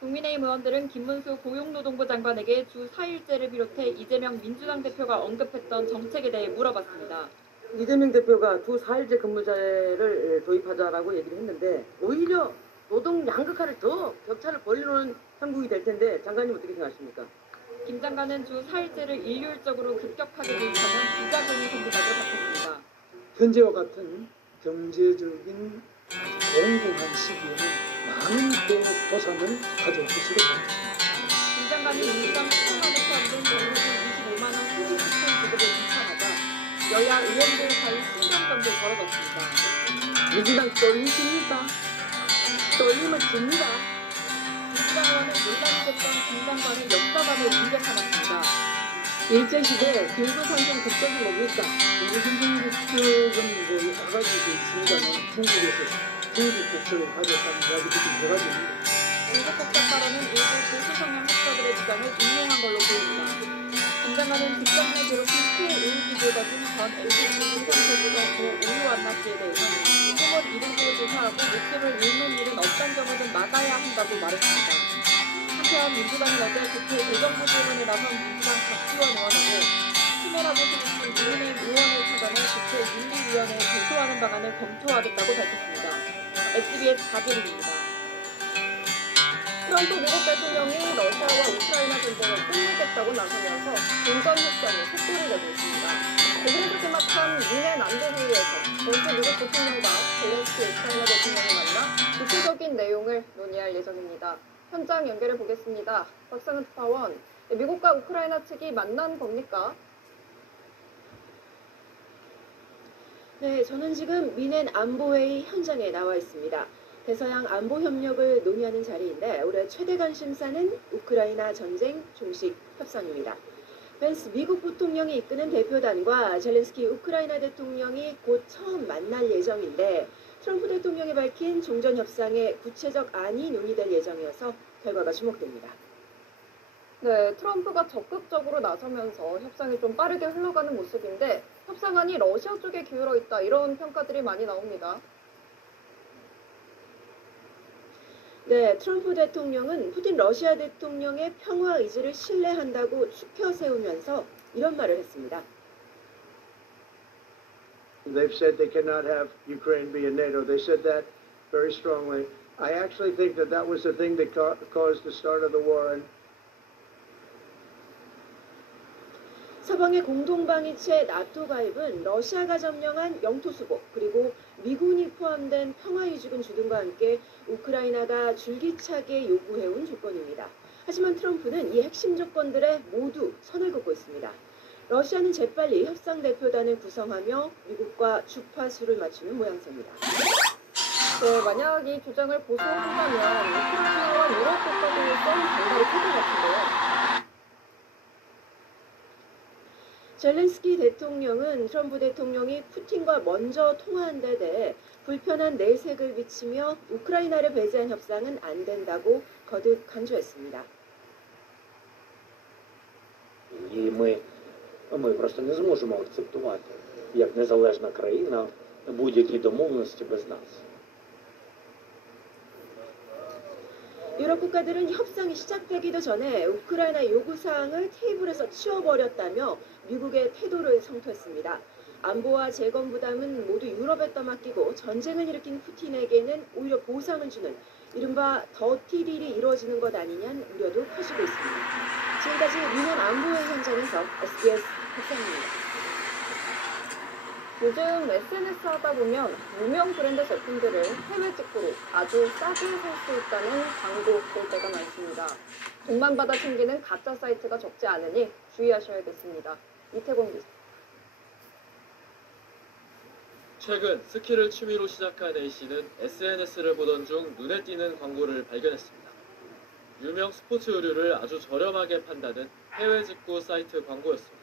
국민의힘 의원들은 김문수 고용노동부 장관에게 주 4일제를 비롯해 이재명 민주당 대표가 언급했던 정책에 대해 물어봤습니다. 이재명 대표가 주 4일제 근무제를 도입하자라고 얘기를 했는데 오히려 노동 양극화를 더 격차를 벌리는 형국이 될 텐데 장관님 어떻게 생각하십니까? 김 장관은 주 4일제를 일률적으로 급격하게 도입하면 부작용이 생긴다고 답했습니다. 현재와 같은 경제적인 공공한 시기에는 많은 도산을 가져올 것으로 보입니다. 김 장관이 민주당 추천안에 포함된 정부 25만 원 소득 지원 지급을 비판하자 여야 의원들 사이 신경전도 벌어졌습니다. 민주당 떨리십니까? 떨리면 집니다. 민주당 의원은 논란이 됐던 김 장관의 역사관을 문제 삼았습니다. 일제시대 김구산성 국적이 뭡니까? 김구산성 국적은 뭐 여러 가지 있습니다만 중국에서 중국 국적을 가졌다는 이야기도 좀 해가지고 중국 국적 발언은 일부 보수 성향 학자들의 주장을 인용한 걸로 보입니다. 김 장관은 직장 내 괴롭힘 피해 의혹이 불거진 전 LG 공동선수부터 고 오유완나 씨에 대해서는 숨은 이름을 조사하고 목숨을 잃는 일은 어떤 경우든 막아야 한다고 말했습니다. 한편 민주당은 어제 국회 대정부 질문에 나선 민주당 박지원 의원하고 치매라고 소개친 국민의힘 의원을 찾아내 국회 윤리위원회에 제소하는 방안을 검토하겠다고 밝혔습니다. SBS 박예린입니다. 트럼프 미국 대통령이 러시아와 우크라이나 전쟁을 끝내겠다고 나서면서 공전 협상에 속도를 내고 있습니다. 독일에서 개막한 미네 안보회의에서 먼저 미국 대통령과 젤렌스키 우크라이나 대통령이 만나 구체적인 내용을 논의할 예정입니다. 현장 연결해 보겠습니다. 박상은 특파원, 미국과 우크라이나 측이 만난 겁니까? 네, 저는 지금 미넨 안보회의 현장에 나와 있습니다. 대서양 안보 협력을 논의하는 자리인데 올해 최대 관심사는 우크라이나 전쟁 종식 협상입니다. 펜스 미국 부통령이 이끄는 대표단과 젤렌스키 우크라이나 대통령이 곧 처음 만날 예정인데 트럼프 대통령이 밝힌 종전 협상의 구체적 안이 논의될 예정이어서 결과가 주목됩니다. 네, 트럼프가 적극적으로 나서면서 협상이 좀 빠르게 흘러가는 모습인데 협상안이 러시아 쪽에 기울어 있다 이런 평가들이 많이 나옵니다. 네, 트럼프 대통령은 푸틴 러시아 대통령의 평화 의지를 신뢰한다고 추켜 세우면서 이런 말을 했습니다. They've said they cannot have Ukraine be in NATO. They said that very strongly. I actually think that that was the thing that caused the start of the war. And 서방의 공동방위체 나토 가입은 러시아가 점령한 영토 수복 그리고 미군이 포함된 평화유지군 주둔과 함께 우크라이나가 줄기차게 요구해온 조건입니다. 하지만 트럼프는 이 핵심 조건들에 모두 선을 긋고 있습니다. 러시아는 재빨리 협상 대표단을 구성하며 미국과 주파수를 맞추는 모양새입니다. 네, 만약 이 주장을 보수한다면 우크라이나와 유럽 국가들로서 반발이 클 것 같은데요. 젤렌스키 대통령은 트럼프 대통령이 푸틴과 먼저 통화한 데 대해 불편한 내색을 비치며 우크라이나를 배제한 협상은 안 된다고 거듭 강조했습니다. І ми просто не зможемо акцептувати, як незалежна країна, будь-які домовленості без нас. 유럽 국가들은 협상이 시작되기도 전에 우크라이나 요구사항을 테이블에서 치워버렸다며 미국의 태도를 성토했습니다. 안보와 재건 부담은 모두 유럽에 떠맡기고 전쟁을 일으킨 푸틴에게는 오히려 보상을 주는 이른바 더티 딜이 이루어지는 것 아니냐는 우려도 커지고 있습니다. 지금까지 미넨 안보회 현장에서 SBS 박상입니다. 요즘 SNS 하다 보면 유명 브랜드 제품들을 해외 직구로 아주 싸게 살 수 있다는 광고 볼 때가 많습니다. 돈만 받아 챙기는 가짜 사이트가 적지 않으니 주의하셔야겠습니다. 이태곤 기자. 최근 스키를 취미로 시작한 A씨는 SNS를 보던 중 눈에 띄는 광고를 발견했습니다. 유명 스포츠 의류를 아주 저렴하게 판다는 해외 직구 사이트 광고였습니다.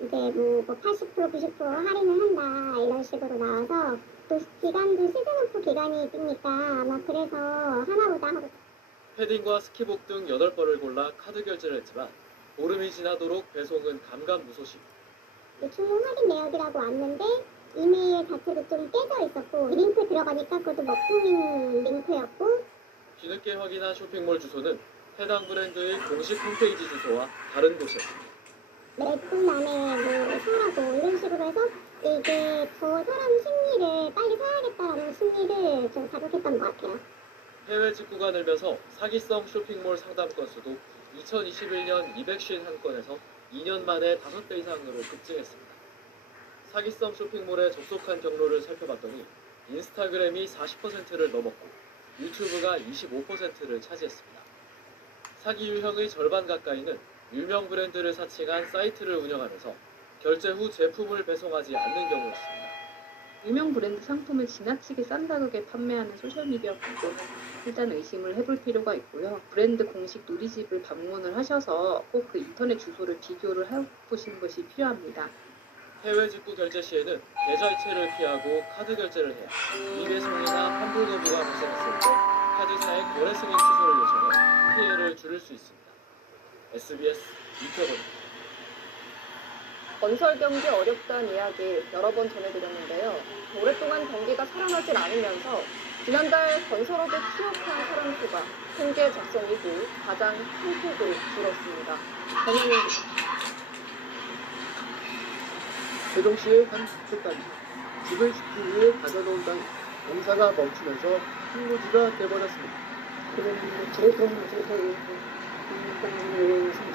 이제 뭐 80% 90% 할인을 한다 이런 식으로 나와서 또 기간도 시즌 오프 기간이 뜨니까 아마 그래서 하나보다 하고. 패딩과 스키복 등 8벌을 골라 카드 결제를 했지만 보름이 지나도록 배송은 감감무소식. 충분 할인 내역이라고 왔는데 이메일 자체도 좀 깨져 있었고 링크 들어가니까 그것도 먹통인 링크였고. 뒤늦게 확인한 쇼핑몰 주소는 해당 브랜드의 공식 홈페이지 주소와 다른 곳이었습니다. 몇 분 안에 뭐 사라고 이런 식으로 해서 이게 저 사람 심리를 빨리 사야겠다라는 심리를 좀 자극했던 것 같아요. 해외 직구가 늘면서 사기성 쇼핑몰 상담 건수도 2021년 251건에서 2년 만에 5배 이상으로 급증했습니다. 사기성 쇼핑몰에 접속한 경로를 살펴봤더니 인스타그램이 40%를 넘었고 유튜브가 25%를 차지했습니다. 사기 유형의 절반 가까이는 유명 브랜드를 사칭한 사이트를 운영하면서 결제 후 제품을 배송하지 않는 경우였습니다. 유명 브랜드 상품을 지나치게 싼 가격에 판매하는 소셜미디어 광고는 일단 의심을 해볼 필요가 있고요. 브랜드 공식 누리집을 방문을 하셔서 꼭 그 인터넷 주소를 비교를 해보시는 것이 필요합니다. 해외 직구 결제 시에는 계좌이체를 피하고 카드 결제를 해야 미배송이나 환불 거부가 발생했을 때 카드사의 거래 승인 취소를 요청해 피해를 줄일 수 있습니다. SBS 이태원입니다. 건설 경기 어렵다는 이야기 여러 번 전해드렸는데요. 오랫동안 경기가 살아나질 않으면서 지난달 건설업에 취업한 사람 수가 통계 작성 이후 가장 큰 폭으로 줄었습니다. 전현입니다. 세종시의 한 주택단지 집을 짓기 위해 가져놓은 땅 공사가 멈추면서 흰고지가 돼버렸습니다. 그런 재통에서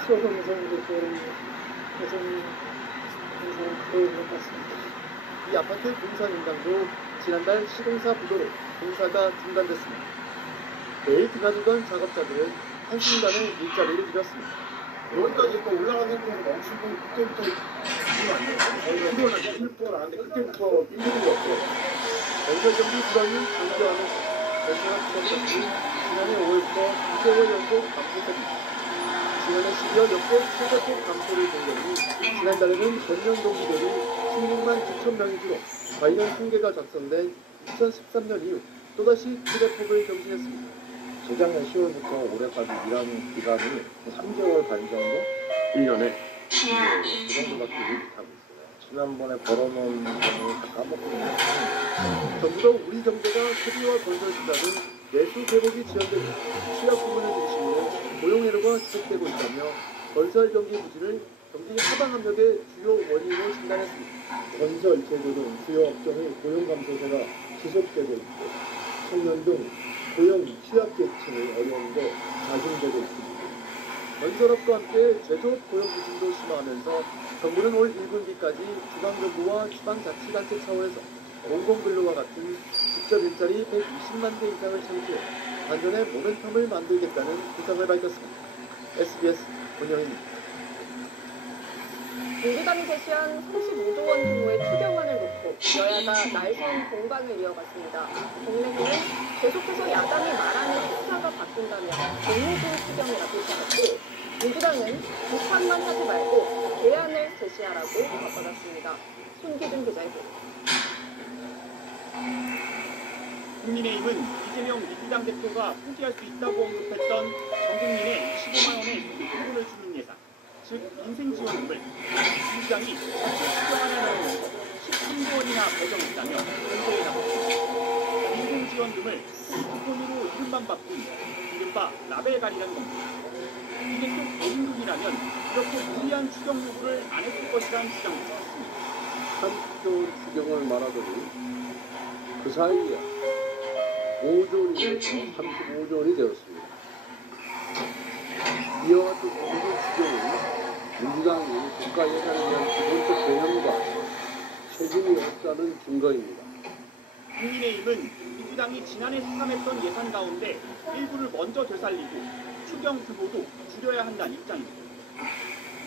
수도공사도 그런 것은 그런 것 같습니다. 이 아파트 공사 인당도 지난달 시공사 부도로 공사가 중단됐습니다. 매일 드나들던 작업자들은 한순간에 일자리를 잃었습니다. 여기까지 또 올라가는 거 멈추고 그때부터 저희가 일본을 일본 하는데 그때부터 일본이 없어요. 건설경기 불황이 장기화하면서 건설업 부업자들이 지난해 5월부터 2개월 연속 감소했습니다. 지난해 12월 역대 최대폭 감소를 본 경우 지난달에는 전년 동기 대비 16만 9천 명이 줄어 관련 통계가 작성된 2013년 이후 또다시 최대폭을 경신했습니다. 재작년 10월부터 올해까지 일하는 기간이 3개월 반 정도? 1년에? 그 정도밖에 못하고 있어요. 지난번에 벌어놓은 돈을 다 까먹거든요. 전부 다 우리 경제가 소비와 건설 시장은 내수 회복이 지연되고 취약 부분을 중심으로 고용 회로가 지속되고 있다며 건설 경기 부진을 경기 하방 압력의 주요 원인으로 진단했습니다. 건설 제조등 주요 업종의 고용 감소세가 지속되고 있고 청년 등 고용 취약계층의 어려움도 가중되고 있습니다. 건설업과 함께 제조업 고용 부진도 심화하면서 정부는 올 1분기까지 중앙정부와 지방자치단체 차원에서 공공근로와 같은 직접 일자리 120만 개 이상을 창출해 반전의 모멘텀을 만들겠다는 구상을 밝혔습니다. SBS 권영입니다. 민주당이 제시한 35조 원 규모의 추경안을 놓고 여야가 날선 공방을 이어갔습니다. 국내에는 계속해서 야당이 말하는 숫자가 바뀐다면 공모주 추경이라고 밝혔고 민주당은 비판만 하지 말고 대안을 제시하라고 바꿔놨습니다. 손기준 기자입니다. 국민의힘은 이재명 민주당 대표가 포기할 수 있다고 언급했던 전 국민의 25만 원의 용돈을 주는 예산, 즉 인생지원금을 민주당이 자체 추경안에 넣어서 13조 원이나 배정했다며 공세에 나섰습니다. 인생지원금을 쿠폰으로 이름만 바꾼 이른바 라벨갈이라는 겁니다. 이게 또 개인금이라면 이렇게 무리한 추경 요구를 안 했을 것이라는 주장도 있습니다. 30조 원 추경을 말하더니 그 사이에 5조 원이 돼서 35조 원이 되었습니다. 이와 같은 모든 추경은 민주당이 국가 예산에 대한 기본적 개념과 책임이 없다는 증거입니다. 국민의힘은 민주당이 지난해 수감했던 예산 가운데 일부를 먼저 되살리고 추경 규모도 줄여야 한다는 입장입니다.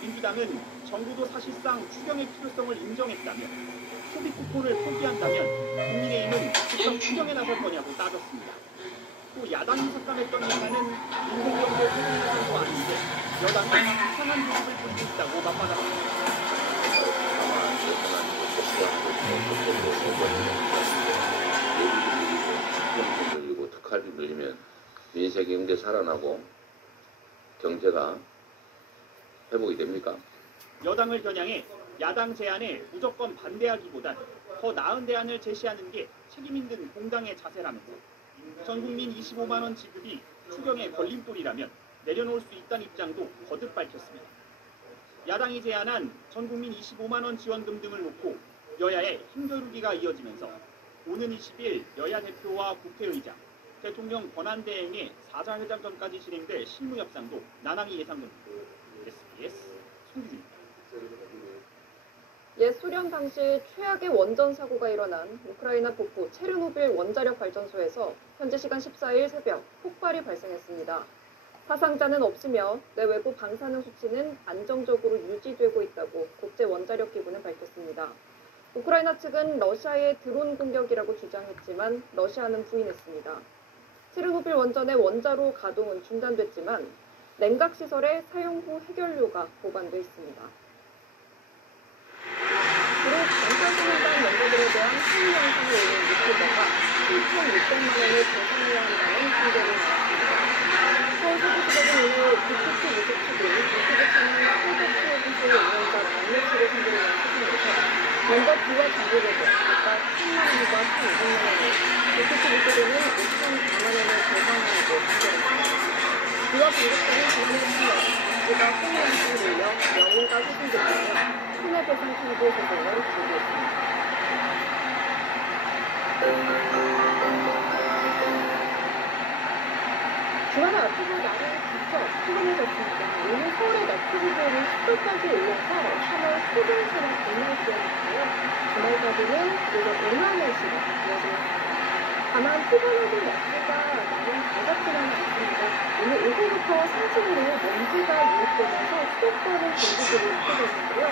민주당은 정부도 사실상 추경의 필요성을 인정했다며 소비 쿠폰을 포기한다면 국민의힘은 즉각 추경에 나설 거냐고 따졌습니다. 또 야당이 삭감했던 예산은 인생경제 소비 예산도 아닌데 여당이 이상한 모습을 보이고 있다고 맞받았습니다. 하나님 예비비 늘리고 특활비 늘리면 민생 경제 살아나고 경제가 회복이 됩니까? 여당을 겨냥해 야당 제안에 무조건 반대하기보단 더 나은 대안을 제시하는 게 책임 있는 공당의 자세라면서 전 국민 25만 원 지급이 추경의 걸림돌이라면 내려놓을 수 있다는 입장도 거듭 밝혔습니다. 야당이 제안한 전 국민 25만 원 지원금 등을 놓고 여야의 힘겨루기가 이어지면서 오는 20일 여야 대표와 국회의장, 대통령 권한대행의 4자 회담전까지 진행될 실무 협상도 난항이 예상됩니다. SBS 송규준입니다. 옛 소련 당시 최악의 원전 사고가 일어난 우크라이나 북부 체르노빌 원자력 발전소에서 현지 시간 14일 새벽 폭발이 발생했습니다. 사상자는 없으며 내외부 방사능 수치는 안정적으로 유지되고 있다고 국제 원자력 기구는 밝혔습니다. 우크라이나 측은 러시아의 드론 공격이라고 주장했지만 러시아는 부인했습니다. 체르노빌 원전의 원자로 가동은 중단됐지만 냉각시설의 사용 후 해결료가 보관돼 있습니다. 그리고 방사능단 연구들에 대한 항의 영상을 올린 유튜버가 7,600만 원을 배상해야 한다는 판결을 나왔습니다. 서울서구지법은 오늘 BTK 유족 측이 유튜브 채널 콘텐츠 운영자 박모 씨를 상대로 한 소송에서 먼저 부와 장부제도 각각 10만 원과 1,500만 원을, BTK 유족에는 5,400만 원을 배상하라고 판결했습니다. 부와 장부제는 지난해 10월 장부가 손해배상을 올려 명예가 훼손됐다며 손해배상 청구 소송을 제기했습니다. 주말에 아프고 날이 진짜 피곤해졌습니다. 오늘 서울의 낮 기온이 10도까지 올라서 3월 초중순의 봄날씨였는데요. 주말까지는 오히려 온화 날씨가 이어지겠습니다. 다만 피곤하고 낮보다 나는 밝았지는 않습니다. 오늘 오후부터 산지구로 먼지가 유입되면서 수도권은 공기질이 쏟아졌는데요.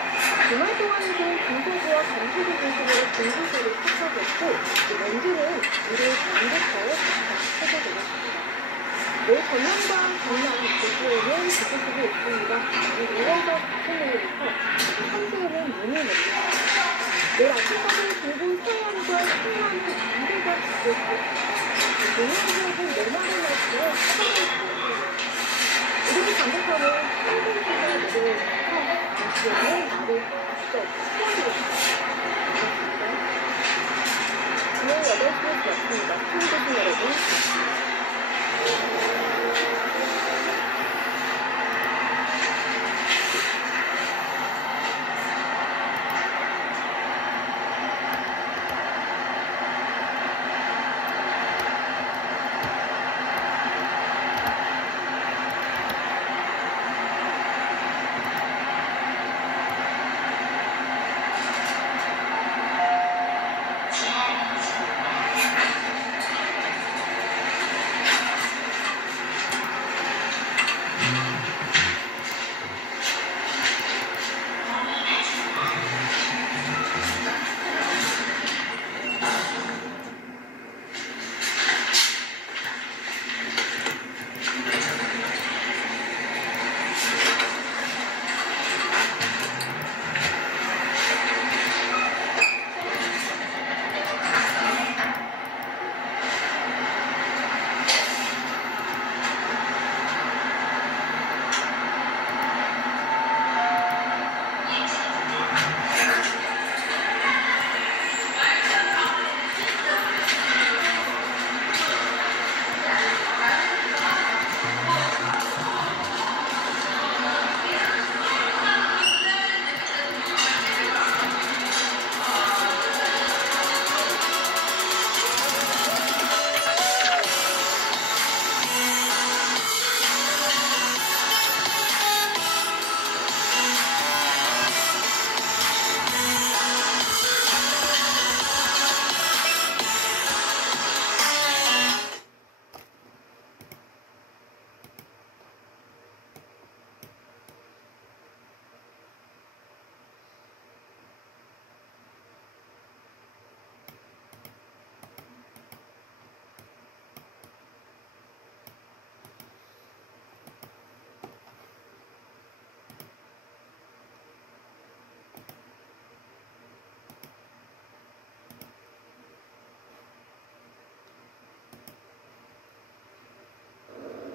주말 동안에도 중서부와 강서구 중심으로 공기질이 쏟아졌고 먼지는 오늘 밤부터 쏟아지겠습니다. 내일 전남과 경남 북부에는 비소식이 있습니다. 5월에서 4일부터 산지에는 눈이 내립니다. 내일 아침까지 중부 서해안과 충남은 안개가 지겠고 동해안 지역은 내마른 날씨에 차가운 바람이 이렇게 반대편은 한국비가 내려오면서 도시에는 날이 직접 추워지겠습니다. 금요일 8시에 지났습니다. 시청해주신 여러분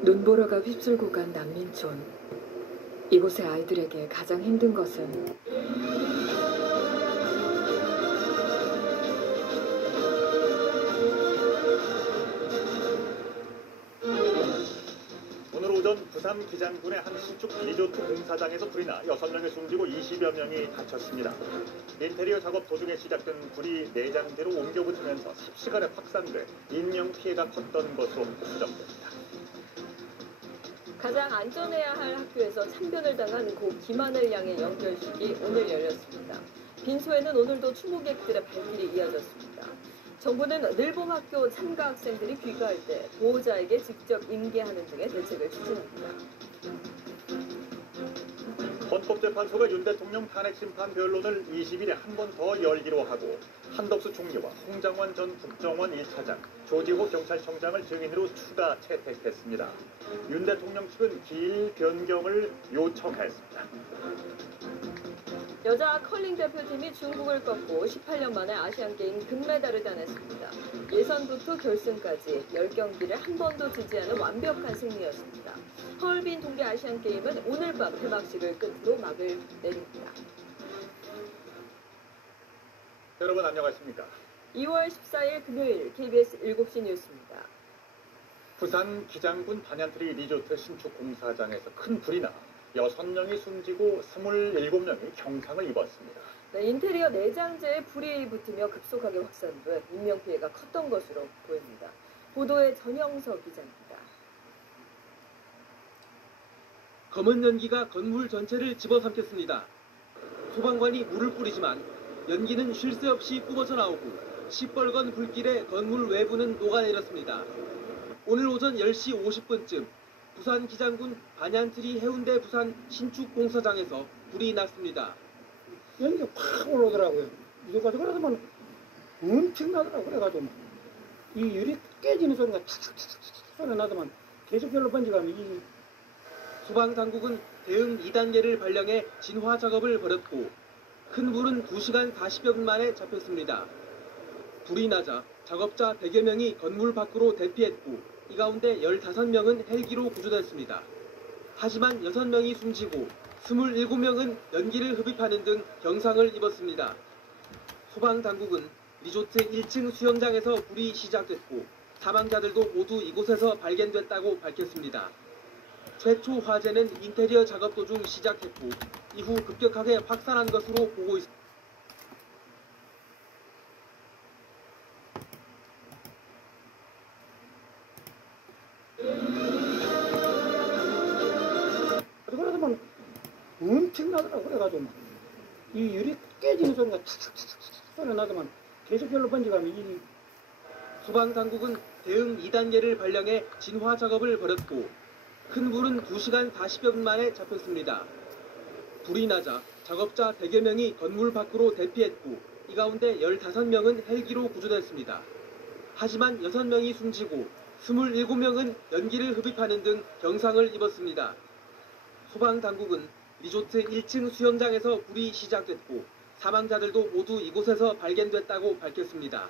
눈보라가 휩쓸고 간 난민촌. 이곳의 아이들에게 가장 힘든 것은 오늘 오전 부산 기장군의 한 신축 리조트 공사장에서 불이 나 6명이 숨지고 20여 명이 다쳤습니다. 인테리어 작업 도중에 시작된 불이 내장재로 옮겨 붙으면서 삽시간에 확산돼 인명피해가 컸던 것으로 추정됩니다. 가장 안전해야 할 학교에서 참변을 당한 고 김하늘 양의 연결식이 오늘 열렸습니다. 빈소에는 오늘도 추모객들의 발길이 이어졌습니다. 정부는 늘봄학교 참가 학생들이 귀가할 때 보호자에게 직접 임계하는 등의 대책을 추진합니다. 헌법재판소가 윤 대통령 탄핵심판 변론을 20일에 한 번 더 열기로 하고 한덕수 총리와 홍장원 전 국정원 1차장, 조지호 경찰청장을 증인으로 추가 채택했습니다. 윤 대통령 측은 기일 변경을 요청했습니다. 여자 컬링 대표팀이 중국을 꺾고 18년 만에 아시안게임 금메달을 따냈습니다. 예선부터 결승까지 10경기를 한 번도 지지 않은 완벽한 승리였습니다. 허얼빈 동계 아시안게임은 오늘 밤 개막식을 끝으로 막을 내립니다. 여러분 안녕하십니까? 2월 14일 금요일 KBS 7시 뉴스입니다. 부산 기장군 반얀트리 리조트 신축 공사장에서 큰 불이 나 6명이 숨지고 27명이 경상을 입었습니다. 네, 인테리어 내장재에 불이 붙으며 급속하게 확산돼 인명피해가 컸던 것으로 보입니다. 보도에 전영석 기자입니다. 검은 연기가 건물 전체를 집어삼켰습니다. 소방관이 물을 뿌리지만 연기는 쉴 새 없이 뿜어져 나오고 시뻘건 불길에 건물 외부는 녹아내렸습니다. 오늘 오전 10시 50분쯤 부산 기장군 반얀트리 해운대 부산 신축 공사장에서 불이 났습니다. 연기가 팍 올라오더라고요. 이래가지고 그러더만 엄청나더라고요. 그래가지고 이 유리 깨지는 소리가 탁탁탁탁 소리 나더만 계속 별로 번지가면 이 소방당국은 대응 2단계를 발령해 진화 작업을 벌였고 큰 불은 2시간 40여 분 만에 잡혔습니다. 불이 나자 작업자 100여 명이 건물 밖으로 대피했고 이 가운데 15명은 헬기로 구조됐습니다. 하지만 6명이 숨지고 27명은 연기를 흡입하는 등 경상을 입었습니다. 소방당국은 리조트 1층 수영장에서 불이 시작됐고 사망자들도 모두 이곳에서 발견됐다고 밝혔습니다. 최초 화재는 인테리어 작업 도중 시작했고 이후 급격하게 확산한 것으로 보고 있습니다. 그러더만 엄청나더라고요. 그래가지고 이 유리 깨지는 소리가 탁탁탁탁 소리 나더만 계속 별로 번지가면 이 소방당국은 대응 2단계를 발령해 진화 작업을 벌였고 큰 불은 2시간 40여 분 만에 잡혔습니다. 불이 나자 작업자 100여 명이 건물 밖으로 대피했고 이 가운데 15명은 헬기로 구조됐습니다. 하지만 6명이 숨지고 27명은 연기를 흡입하는 등 경상을 입었습니다. 소방당국은 리조트 1층 수영장에서 불이 시작됐고 사망자들도 모두 이곳에서 발견됐다고 밝혔습니다.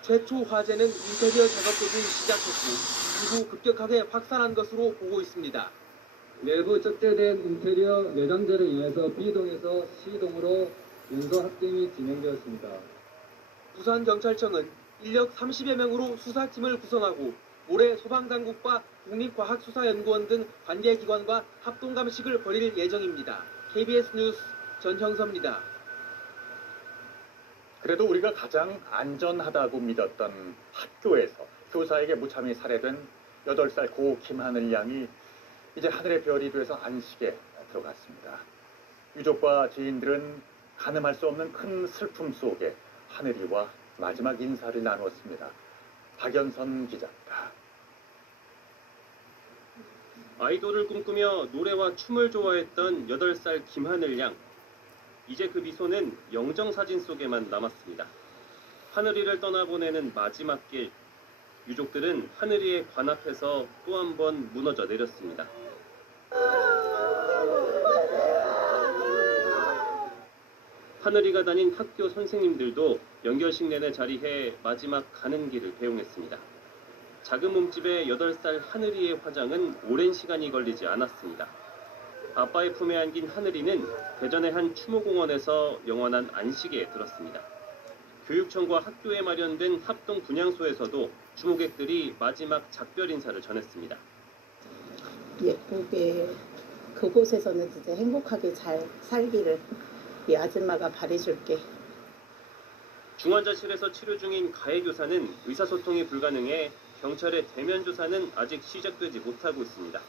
최초 화재는 인테리어 작업 도중 시작했고 이후 급격하게 확산한 것으로 보고 있습니다. 외부 적재된 인테리어 내장재로 인해서 B동에서 C동으로 연소 합병이 진행되었습니다. 부산경찰청은 인력 30여 명으로 수사팀을 구성하고 올해 소방당국과 국립과학수사연구원 등 관계기관과 합동감식을 벌일 예정입니다. KBS 뉴스 전형섭입니다. 그래도 우리가 가장 안전하다고 믿었던 학교에서 교사에게 무참히 살해된 8살 고 김하늘 양이 이제 하늘의 별이 돼서 안식에 들어갔습니다. 유족과 지인들은 가늠할 수 없는 큰 슬픔 속에 하늘이와 마지막 인사를 나누었습니다. 박연선 기자입니다. 아이돌을 꿈꾸며 노래와 춤을 좋아했던 8살 김하늘 양. 이제 그 미소는 영정사진 속에만 남았습니다. 하늘이를 떠나보내는 마지막 길. 유족들은 하늘이의 관 앞에서 또 한 번 무너져 내렸습니다. 하늘이가 다닌 학교 선생님들도 연결식 내내 자리해 마지막 가는 길을 배웅했습니다. 작은 몸집의 8살 하늘이의 화장은 오랜 시간이 걸리지 않았습니다. 아빠의 품에 안긴 하늘이는 대전의 한 추모공원에서 영원한 안식에 들었습니다. 교육청과 학교에 마련된 합동 분향소에서도 추모객들이 마지막 작별 인사를 전했습니다. 예쁘게 그곳에서는 진짜 행복하게 잘 살기를 이 아줌마가 바래줄게. 중환자실에서 치료 중인 가해 교사는 의사소통이 불가능해 경찰의 대면 조사는 아직 시작되지 못하고 있습니다.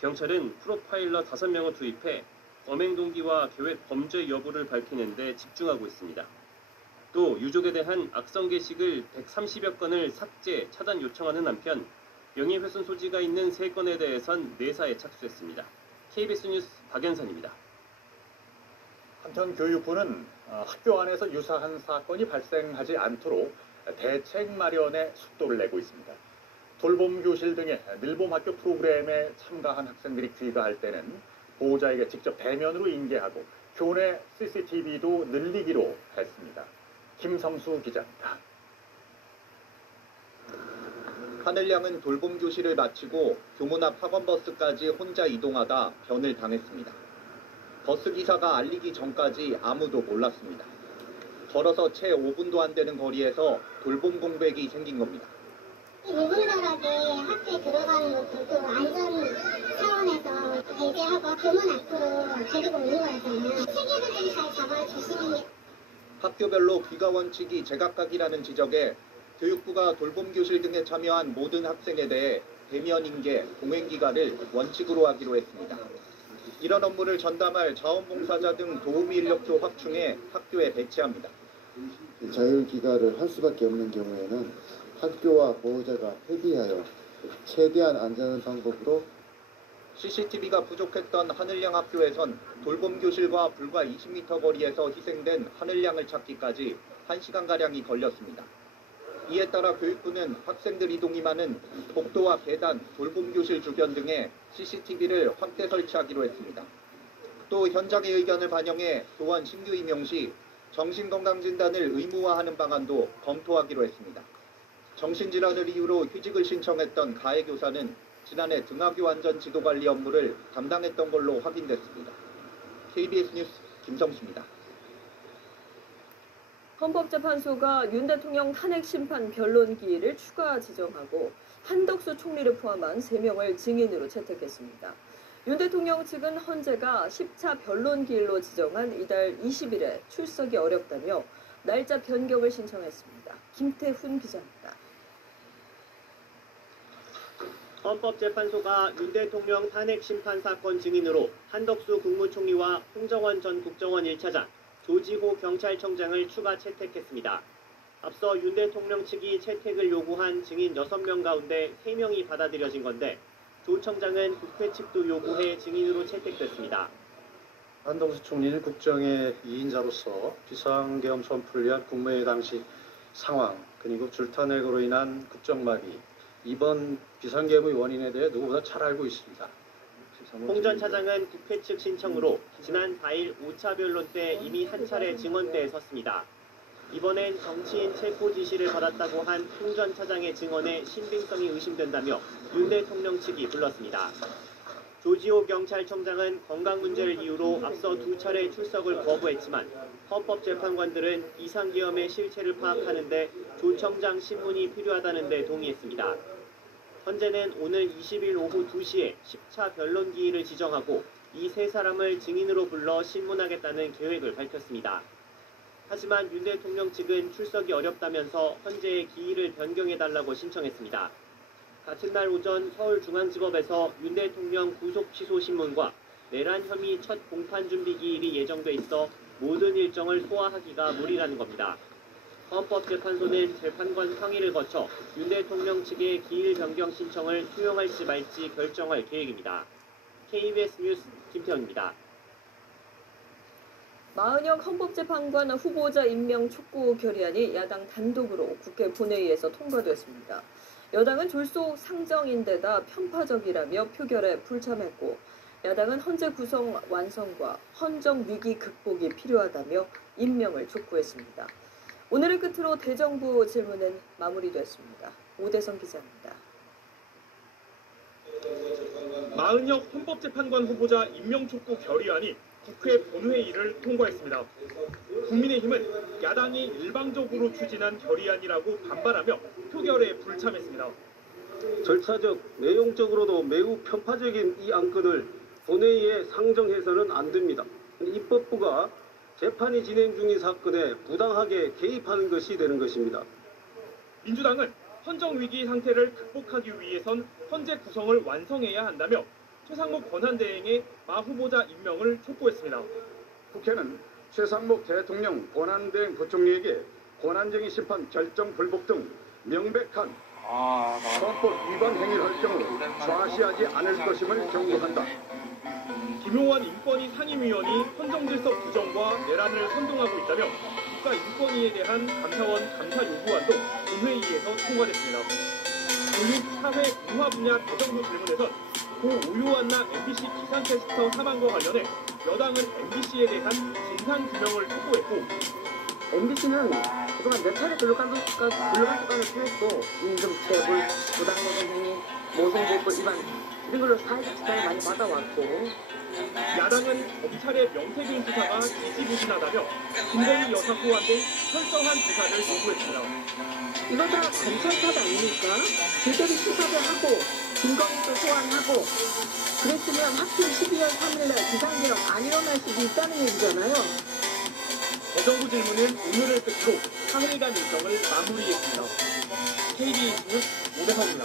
경찰은 프로파일러 5명을 투입해 범행 동기와 계획 범죄 여부를 밝히는 데 집중하고 있습니다. 또 유족에 대한 악성 게시글 130여 건을 삭제, 차단 요청하는 한편 명예훼손 소지가 있는 3건에 대해선 내사에 착수했습니다. KBS 뉴스 박연선입니다. 한편 교육부는 학교 안에서 유사한 사건이 발생하지 않도록 대책 마련에 속도를 내고 있습니다. 돌봄 교실 등의 밀봉 학교 프로그램에 참가한 학생들이 귀가할 때는 보호자에게 직접 대면으로 인계하고 교내 CCTV도 늘리기로 했습니다. 김성수 기자입니다. 하늘양은 돌봄 교실을 마치고 교문 앞 학원버스까지 혼자 이동하다 변을 당했습니다. 버스 기사가 알리기 전까지 아무도 몰랐습니다. 걸어서 채 5분도 안 되는 거리에서 돌봄 공백이 생긴 겁니다. 무분별하게 학교에 들어가는 것도 안전 차원에서 배제하고 교문 앞으로 데리고 오는 거였잖아요. 체계를 좀 잘 잡아주시는 게. 학교별로 귀가 원칙이 제각각이라는 지적에 교육부가 돌봄 교실 등에 참여한 모든 학생에 대해 대면 인계, 동행 기간을 원칙으로 하기로 했습니다. 이런 업무를 전담할 자원봉사자 등 도우미 인력도 확충해 학교에 배치합니다. 자율 귀가를 할 수밖에 없는 경우에는 학교와 보호자가 협의하여 최대한 안전한 방법으로 CCTV가 부족했던 하늘양 학교에선 돌봄 교실과 불과 20m 거리에서 희생된 하늘양을 찾기까지 1시간가량이 걸렸습니다. 이에 따라 교육부는 학생들 이동이 많은 복도와 계단, 돌봄 교실 주변 등에 CCTV를 확대 설치하기로 했습니다. 또 현장의 의견을 반영해 교원 신규 임용 시 정신건강진단을 의무화하는 방안도 검토하기로 했습니다. 정신질환을 이유로 휴직을 신청했던 가해 교사는 지난해 등하교 안전 지도관리 업무를 담당했던 걸로 확인됐습니다. KBS 뉴스 김성수입니다. 헌법재판소가 윤 대통령 탄핵 심판 변론 기일을 추가 지정하고 한덕수 총리를 포함한 3명을 증인으로 채택했습니다. 윤 대통령 측은 헌재가 10차 변론 기일로 지정한 이달 20일에 출석이 어렵다며 날짜 변경을 신청했습니다. 김태훈 기자입니다. 헌법재판소가 윤 대통령 탄핵 심판 사건 증인으로 한덕수 국무총리와 홍정원 전 국정원 1차장, 조지호 경찰청장을 추가 채택했습니다. 앞서 윤 대통령 측이 채택을 요구한 증인 6명 가운데 3명이 받아들여진 건데 조 청장은 국회 측도 요구해 증인으로 채택됐습니다. 한덕수 총리는 국정의 2인자로서 비상계엄 선포를 위한 국무회의 당시 상황 그리고 줄탄핵으로 인한 국정마비 이번 비상계엄의 원인에 대해 누구보다 잘 알고 있습니다. 홍 전 차장은 국회 측 신청으로 지난 4일 5차 변론 때 이미 한 차례 증언대에 섰습니다. 이번엔 정치인 체포 지시를 받았다고 한 홍 전 차장의 증언에 신빙성이 의심된다며 윤 대통령 측이 불렀습니다. 조지호 경찰청장은 건강 문제를 이유로 앞서 2차례 출석을 거부했지만 헌법재판관들은 비상계엄의 실체를 파악하는 데 조 청장 신문이 필요하다는 데 동의했습니다. 헌재는 오늘 20일 오후 2시에 10차 변론 기일을 지정하고 이 3사람을 증인으로 불러 신문하겠다는 계획을 밝혔습니다. 하지만 윤 대통령 측은 출석이 어렵다면서 헌재의 기일을 변경해달라고 신청했습니다. 같은 날 오전 서울중앙지법에서 윤 대통령 구속 취소 신문과 내란 혐의 첫 공판 준비 기일이 예정돼 있어 모든 일정을 소화하기가 무리라는 겁니다. 헌법재판소는 재판관 상의를 거쳐 윤 대통령 측의 기일 변경 신청을 수용할지 말지 결정할 계획입니다. KBS 뉴스 김태현입니다. 마은혁 헌법재판관 후보자 임명 촉구 결의안이 야당 단독으로 국회 본회의에서 통과됐습니다. 여당은 졸속 상정인데다 편파적이라며 표결에 불참했고 야당은 헌재 구성 완성과 헌정 위기 극복이 필요하다며 임명을 촉구했습니다. 오늘을 끝으로 대정부 질문은 마무리됐습니다. 오대성 기자입니다. 마은혁 헌법재판관 후보자 임명 촉구 결의안이 국회 본회의를 통과했습니다. 국민의힘은 야당이 일방적으로 추진한 결의안이라고 반발하며 표결에 불참했습니다. 절차적, 내용적으로도 매우 편파적인 이 안건을 본회의에 상정해서는 안 됩니다. 입법부가 재판이 진행 중인 사건에 부당하게 개입하는 것이 되는 것입니다. 민주당은 헌정위기 상태를 극복하기 위해선 헌재 구성을 완성해야 한다며 최상목 권한대행의 마 후보자 임명을 촉구했습니다. 국회는 최상목 대통령 권한대행 부총리에게 권한쟁의 심판 결정 불복 등 명백한 헌법 위반 행위를 할 경우 좌시하지 않을 것임을 경고한다. 김용환 인권위 상임위원이 헌정질서 부정과 내란을 선동하고 있다며 국가인권위에 대한 감사원 감사 요구안도 본회의에서 통과됐습니다. 교육, 사회, 문화 분야 대정부 질문에선 고 오요한나 MBC 기상캐스터 사망과 관련해 여당은 MBC에 대한 진상규명을 촉구했고 MBC는 그동안 몇 차례 근로감독관을 통했고 임금체불, 부당노동 행위, 모성보호 위반 이런 걸로 사회적 지탄을 많이 받아왔고 야당은 검찰의 명태균 수사가 지지부진하다며 김건희 여사 포함된 철저한 조사를 요구했습니다. 이거 다 검찰 탓 아닙니까? 제대로 수사를 하고 김건희도 소환하고 그랬으면 하필 12월 3일날 비상계엄 안 일어날 수도 있다는 얘기잖아요. 대정부 질문은 오늘을 끝으로 3일간 일정을 마무리했습니다. KBS 뉴스 오대성입니다.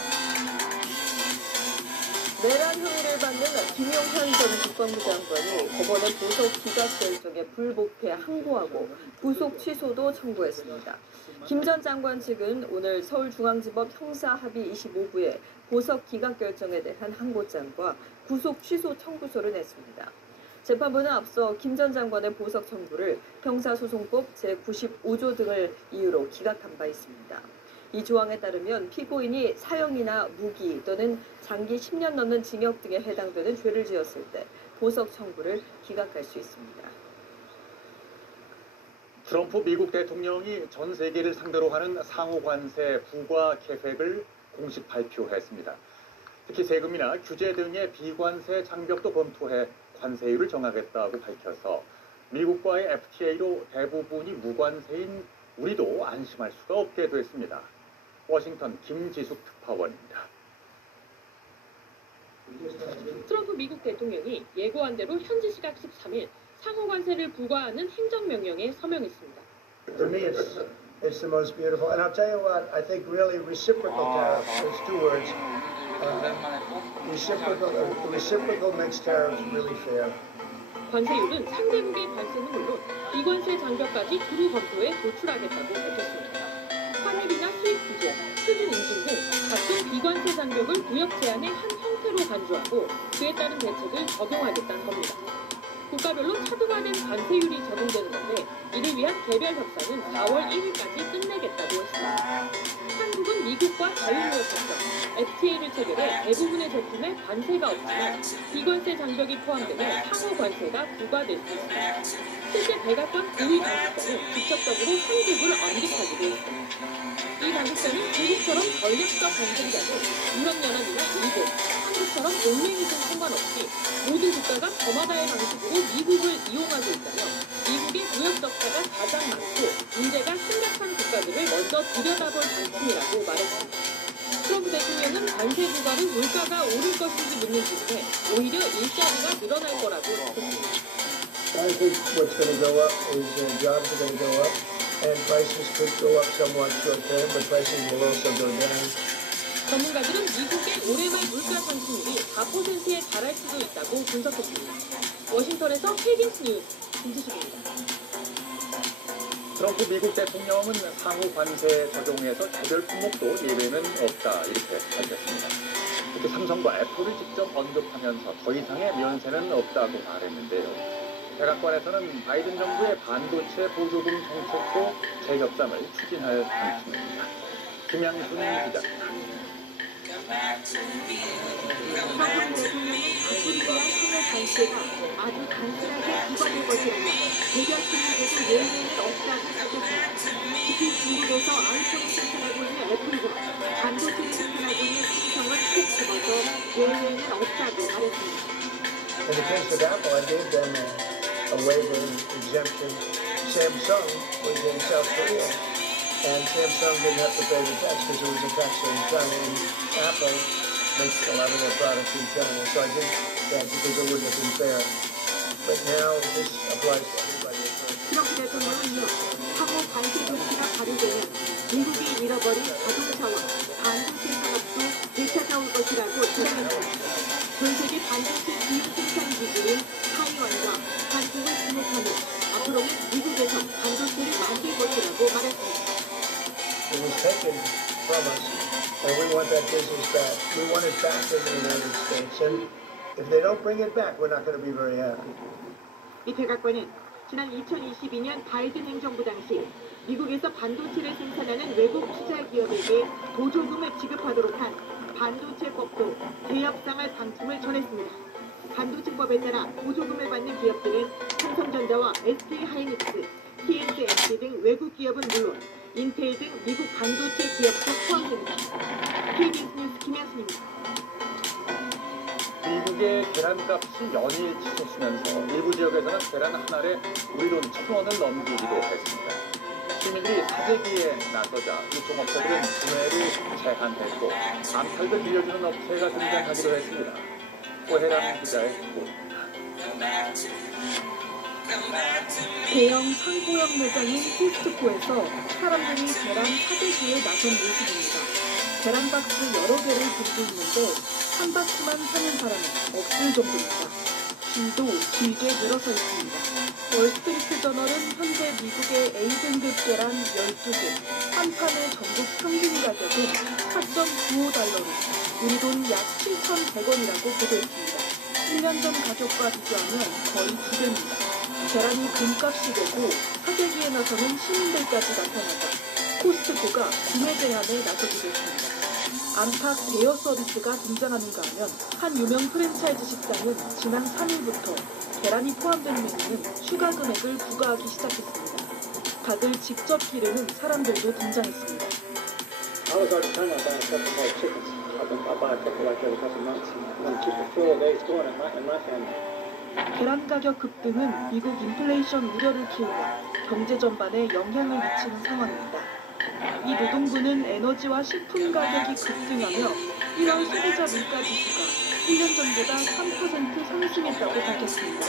내란 혐의를 받는 김용현 전 국방부 장관이 법원의 보석 기각 결정에 불복해 항고하고 구속 취소도 청구했습니다. 김 전 장관 측은 오늘 서울중앙지법 형사합의 25부에 보석 기각 결정에 대한 항고장과 구속 취소 청구서를 냈습니다. 재판부는 앞서 김 전 장관의 보석 청구를 형사소송법 제95조 등을 이유로 기각한 바 있습니다. 이 조항에 따르면 피고인이 사형이나 무기 또는 장기 10년 넘는 징역 등에 해당되는 죄를 지었을 때 보석 청구를 기각할 수 있습니다. 트럼프 미국 대통령이 전 세계를 상대로 하는 상호 관세 부과 계획을 공식 발표했습니다. 특히 세금이나 규제 등의 비관세 장벽도 검토해 관세율을 정하겠다고 밝혀서 미국과의 FTA로 대부분이 무관세인 우리도 안심할 수가 없게 됐습니다. 워싱턴 김지숙 특파원입니다. 트럼프 미국 대통령이 예고한 대로 현지 시각 13일 상호 관세를 부과하는 행정명령에 서명했습니다. To me, it's the most beautiful. And I'll tell you what, I think really reciprocal tariffs, there's two words. Reciprocal makes tariffs really fair. 관세율은 상대국의 관세는 물론 비관세 장벽까지 두루 검토해 도출하겠다고 밝혔습니다. 환율이나 수입 규제, 표준 인증 등 각종 비관세 장벽을 무역 제한의 한 형태로 간주하고 그에 따른 대책을 적용하겠다는 겁니다. 국가별로 차등화된 관세율이 적용되는 건데 이를 위한 개별 협상은 4월 1일까지 끝내겠다고 했습니다. 한국은 미국과 자유무역 협정, FTA를 체결해 대부분의 제품에 관세가 없지만 비관세 장벽이 포함되면 상호 관세가 부과될 수 있습니다. 실제 백악관 고위 당국자는 직접적으로 한국을 언급하기도 했습니다. 이 당국자는 중국처럼 전략적 경쟁자고 유럽연합이나 일본, 한국처럼 동맹이든 상관없이 모든 국가가 저마다의 방식으로 미국을 이용하고 있다며 미국의 무역 적자가 가장 많고 문제가 심각한 국가들을 먼저 들여다볼 방침이라고 말했습니다. 트럼프 대통령은 관세 부과로 물가가 오를 것인지 묻는 질문에 오히려 일자리가 늘어날 거라고 답했습니다. I think what's going to go up is jobs are going to go up, and prices could go up somewhat short term, but prices will also go down. 전문가들은 미국의 올해말 물가 상승률이 4%에 달할 수도 있다고 분석했습니다. 워싱턴에서 KBS 뉴스 김지숙입니다. 트럼프 미국 대통령은 상호 관세 적용에서 개별 품목도 예외는 없다 이렇게 밝혔습니다. 특히 삼성과 애플을 직접 언급하면서 더 이상의 면세는 없다고 말했는데요. 백악관에서는 바이든 정부의 반도체 보조금 정책도 재협상을 추진할 방침입니다. 김양순 기자입니다. 트럼프 대통령이 애플에 대한 상호 관세가 아주 단순하게 부과될 것이라며 개별 품목에서 예외는 없다고 밝혔습니다. 특히 중국에서 아이폰을 생산하고 있는 애플과 반도체를 생산하고 있는 삼성을 콕 집어서 예외는 없다고 말했습니다. In the case of Apple, I gave them a waiver exemption. Samsung was in South Korea, and Samsung didn't have to pay the tax because it was a tax in China. And Apple makes a lot of their products in China, so I did that because it wouldn't have been fair. But now this applies to everybody. 트럼프 대통령은요, 향후 관세 조치가 발효되면 미국이 잃어버린 자동차와 반도체 산업도 되찾아올 것이라고 주장했습니다. 전 세계 반도체 주요 생산 기지인 타이완과 한국을 주목하며 앞으로는 미국에서 반도체를 만들 것이라고 말했습니다. It was taken from us, and we want that business back. We want it back in the United States, and if they don't bring it back, we're not going to be very happy. 이 백악관은 지난 2022년 바이든 행정부 당시 미국에서 반도체를 생산하는 외국 투자 기업에게 보조금을 지급하도록 한 반도체법도 개혁상을 방침을 전했습니다. 반도체법에 따라 보조금을 받는 기업들은 삼성전자와 SK하이닉스, TSMC 등 외국 기업은 물론 인텔 등 미국 반도체 기업도 포함됩니다. KBS 뉴스 김현순입니다. 미국의 계란값이 연일 치솟으면서 일부 지역에서는 계란 한 알에 우리 돈 1,000원을 넘기기도 했습니다. 시민들이 사재기에 나서자 유통업체들은 구매를 제한했고 암탈도 빌려주는 업체가 등장하기도 했습니다. 오해람 기자의 보도입니다. 대형 상고형 매장인 코스트코에서 사람들이 계란 사재기에 나선 모습입니다. 계란 박스 여러 개를 들고 있는데 한 박스만 사는 사람은 없을 정도입니다. 줄도 길게 늘어서 있습니다. 월스트리트 저널은 현재 미국의 A등급 계란 12개, 한 판의 전국 평균 가격은 4.95달러로 우리 돈 약 7,100원이라고 보도했습니다. 1년 전 가격과 비교하면 거의 2배입니다. 계란이 금값이 되고 사재기에 나서는 시민들까지 나타나자 코스트코가 구매 제한에 나서기도 했습니다. 안팎 대여 서비스가 등장하는가 하면 한 유명 프랜차이즈 식당은 지난 3일부터 계란이 포함된 메뉴는 추가 금액을 부과하기 시작했습니다. 다들 직접 기르는 사람들도 등장했습니다. I was already talking about buying a couple more chickens. I buy a couple like every couple months. I want to keep the flow of eggs going in my family. 계란 가격 급등은 미국 인플레이션 우려를 키우며 경제 전반에 영향을 미치는 상황입니다. 이 노동부는 에너지와 식품 가격이 급등하며 1월 소비자 물가 지수가 1년 전보다 3% 상승했다고 밝혔습니다.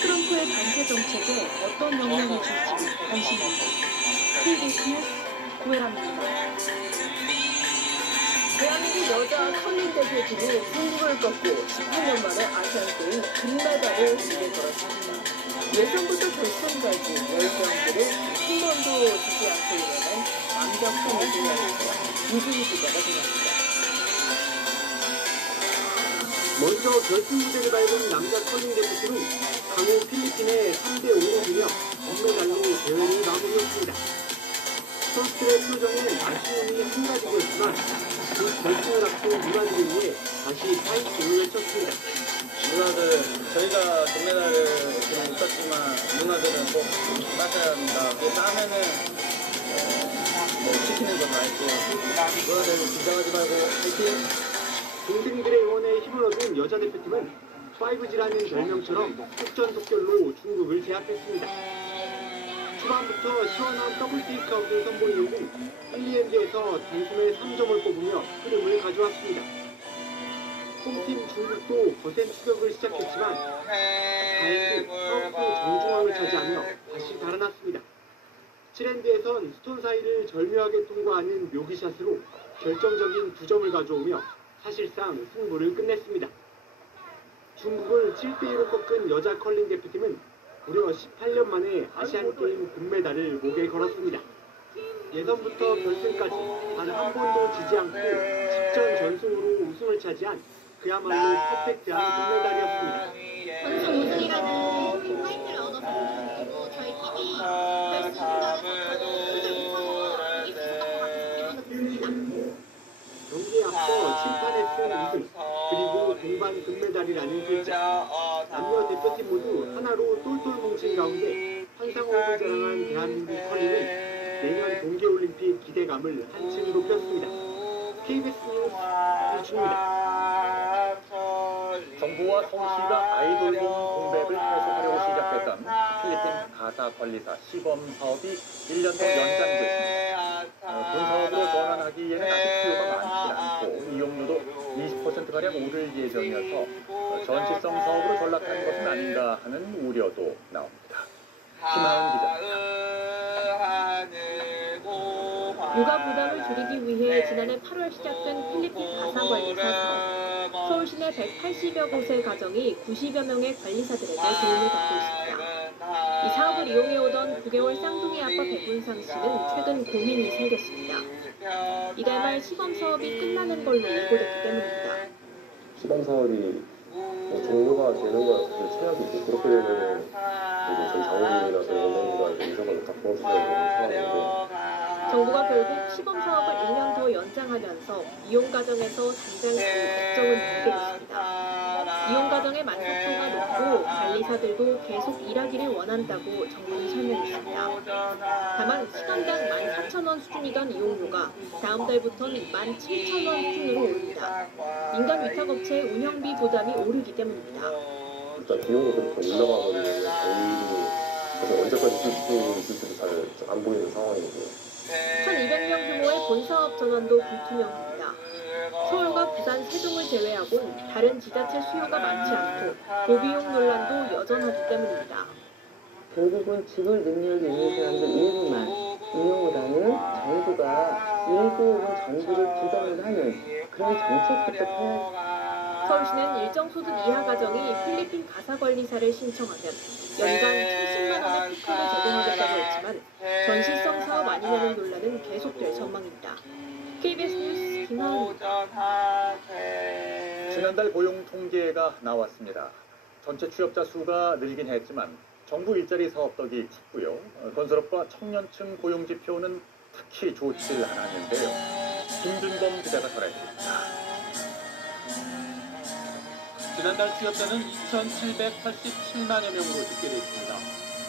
트럼프의 관세 정책에 어떤 영향을 줄지 관심입니다. KBS 뉴스 고혜람입니다. 대한민국 여자 컬링 대표팀이 중국을 꺾고 18년 만에 아시안게임 금메달을 입에 걸었습니다. 예선부터 결승까지 10경기를 한 번도 지지 않고 이뤄낸 완벽한 우승이었습니다. 이준희 기자가 전합니다. 먼저 결승 무대를 밟은 남자 컬링 대표팀은 강호 필리핀에 3대5로 이겨 금메달로 대회를 마무리했습니다. 선수들의 표정엔 아쉬움이 한가득이었지만 그 결승을 앞둔 누나들을 위해 다시 파이팅을 외쳤습니다. 누나들, 저희가 금메달을 지금 못 땄지만 누나들은 꼭 따셔야 합니다. 이게 따면은 뭐 시키는 거 다 했고 그거에 대해서 긴장하지 말고 화이팅! 동생들의 응원에 힘을 얻은 여자 대표팀은 5G라는 별명처럼 속전속결로 중국을 제압했습니다. 초반부터 시원한 더블 테이크아웃을 선보인 후는 1, 2엔드에서 단숨에 3점을 뽑으며 흐름을 가져왔습니다. 홈팀 중국도 거센 추격을 시작했지만 다행히 서브 정중앙을 차지하며 다시 달아났습니다. 7엔드에선 스톤 사이를 절묘하게 통과하는 묘기샷으로 결정적인 2점을 가져오며 사실상 승부를 끝냈습니다. 중국을 7대2로 꺾은 여자 컬링 대표팀은 무려 18년 만에 아시안게임 금메달을 목에 걸었습니다. 예선부터 결승까지 단 한 번도 지지 않고 10전 전승으로 우승을 차지한 그야말로 퍼펙트한 금메달이었습니다. 항상 우승이라는 타이틀을 얻어서 그리고 저희 팀이 경기에 앞서 심판의 승 우승, 그리고 동반 금메달이라는 글자. 남녀 대표팀 모두 하나로 똘똘 뭉친 가운데 환상호흡을 자랑한 대한민국 컬링은 내년 동계올림픽 기대감을 한층 높였습니다. KBS 뉴스 이준입니다. 정부와 서울시가 아이돌 공백을 해소하려고 시작했던 필리핀 가사 관리사 시범 사업이 1년 더 연장됐습니다. 본 사업으로 전환하기에는 아직 수요가 많지 않고 이용료도 20%가량 오를 예정이어서 전시성 사업으로 전락하는 것은 아닌가 하는 우려도 나옵니다. 김하은 기자입니다. 육아 부담을 줄이기 위해 지난해 8월 시작된 필리핀 가사관리사 사업. 서울 시내 180여 곳의 가정이 90여 명의 관리사들에게 도움을 받고 있습니다. 이 사업을 이용해오던 9개월 쌍둥이 아빠 백운상 씨는 최근 고민이 생겼습니다. 이달 말 시범 사업이 끝나는 걸로 예고됐기 때문입니다. 시범 사업이 종료가 되는 건 사실 최악이고, 그렇게 되면 저희 자원이나 저희 어머니가 인사관을 다 도와주셔야 되는 상황인데, 정부가 결국 시범 사업을 1년 더 연장하면서 이용 과정에서 당장 결정을 내리게 됐습니다. 이용 과정의 만족도가 높고 관리사들도 계속 일하기를 원한다고 정부는 설명했습니다. 다만 시간당 14,000원 수준이던 이용료가 다음 달부터는 17,000원 수준으로 오릅니다. 민간 위탁업체의 운영비 부담이 오르기 때문입니다. 일단 비용도 그렇게 올라가버리면 저희도 언제까지 쓸 수 있을지도 잘 안 보이는 상황이고요. 1,200명 규모의 본사업 전환도 불투명합니다. 서울과 부산, 세종을 제외하곤 다른 지자체 수요가 많지 않고 고비용 논란도 여전하기 때문입니다. 결국은 지불 능력이 있는 사람들 일부만 이용을 하는 정부가 일부 혹은 전부를 부담을 하는 그런 정책부터 펴야. 서울시는 일정 소득 이하 가정이 필리핀 가사관리사를 신청하면 연간 1,010만 원의 혜택을 제공하겠다고 했지만 전시성 사업 아니냐는 논란은 계속될 전망입니다. KBS 뉴스 김하은입니다. 지난달 고용 통계가 나왔습니다. 전체 취업자 수가 늘긴 했지만 정부 일자리 사업 덕이 컸고요. 건설업과 청년층 고용 지표는 특히 좋지를 않았는데요. 김준범 기자가 전했습니다. 지난달 취업자는 2,787만여 명으로 집계됐습니다.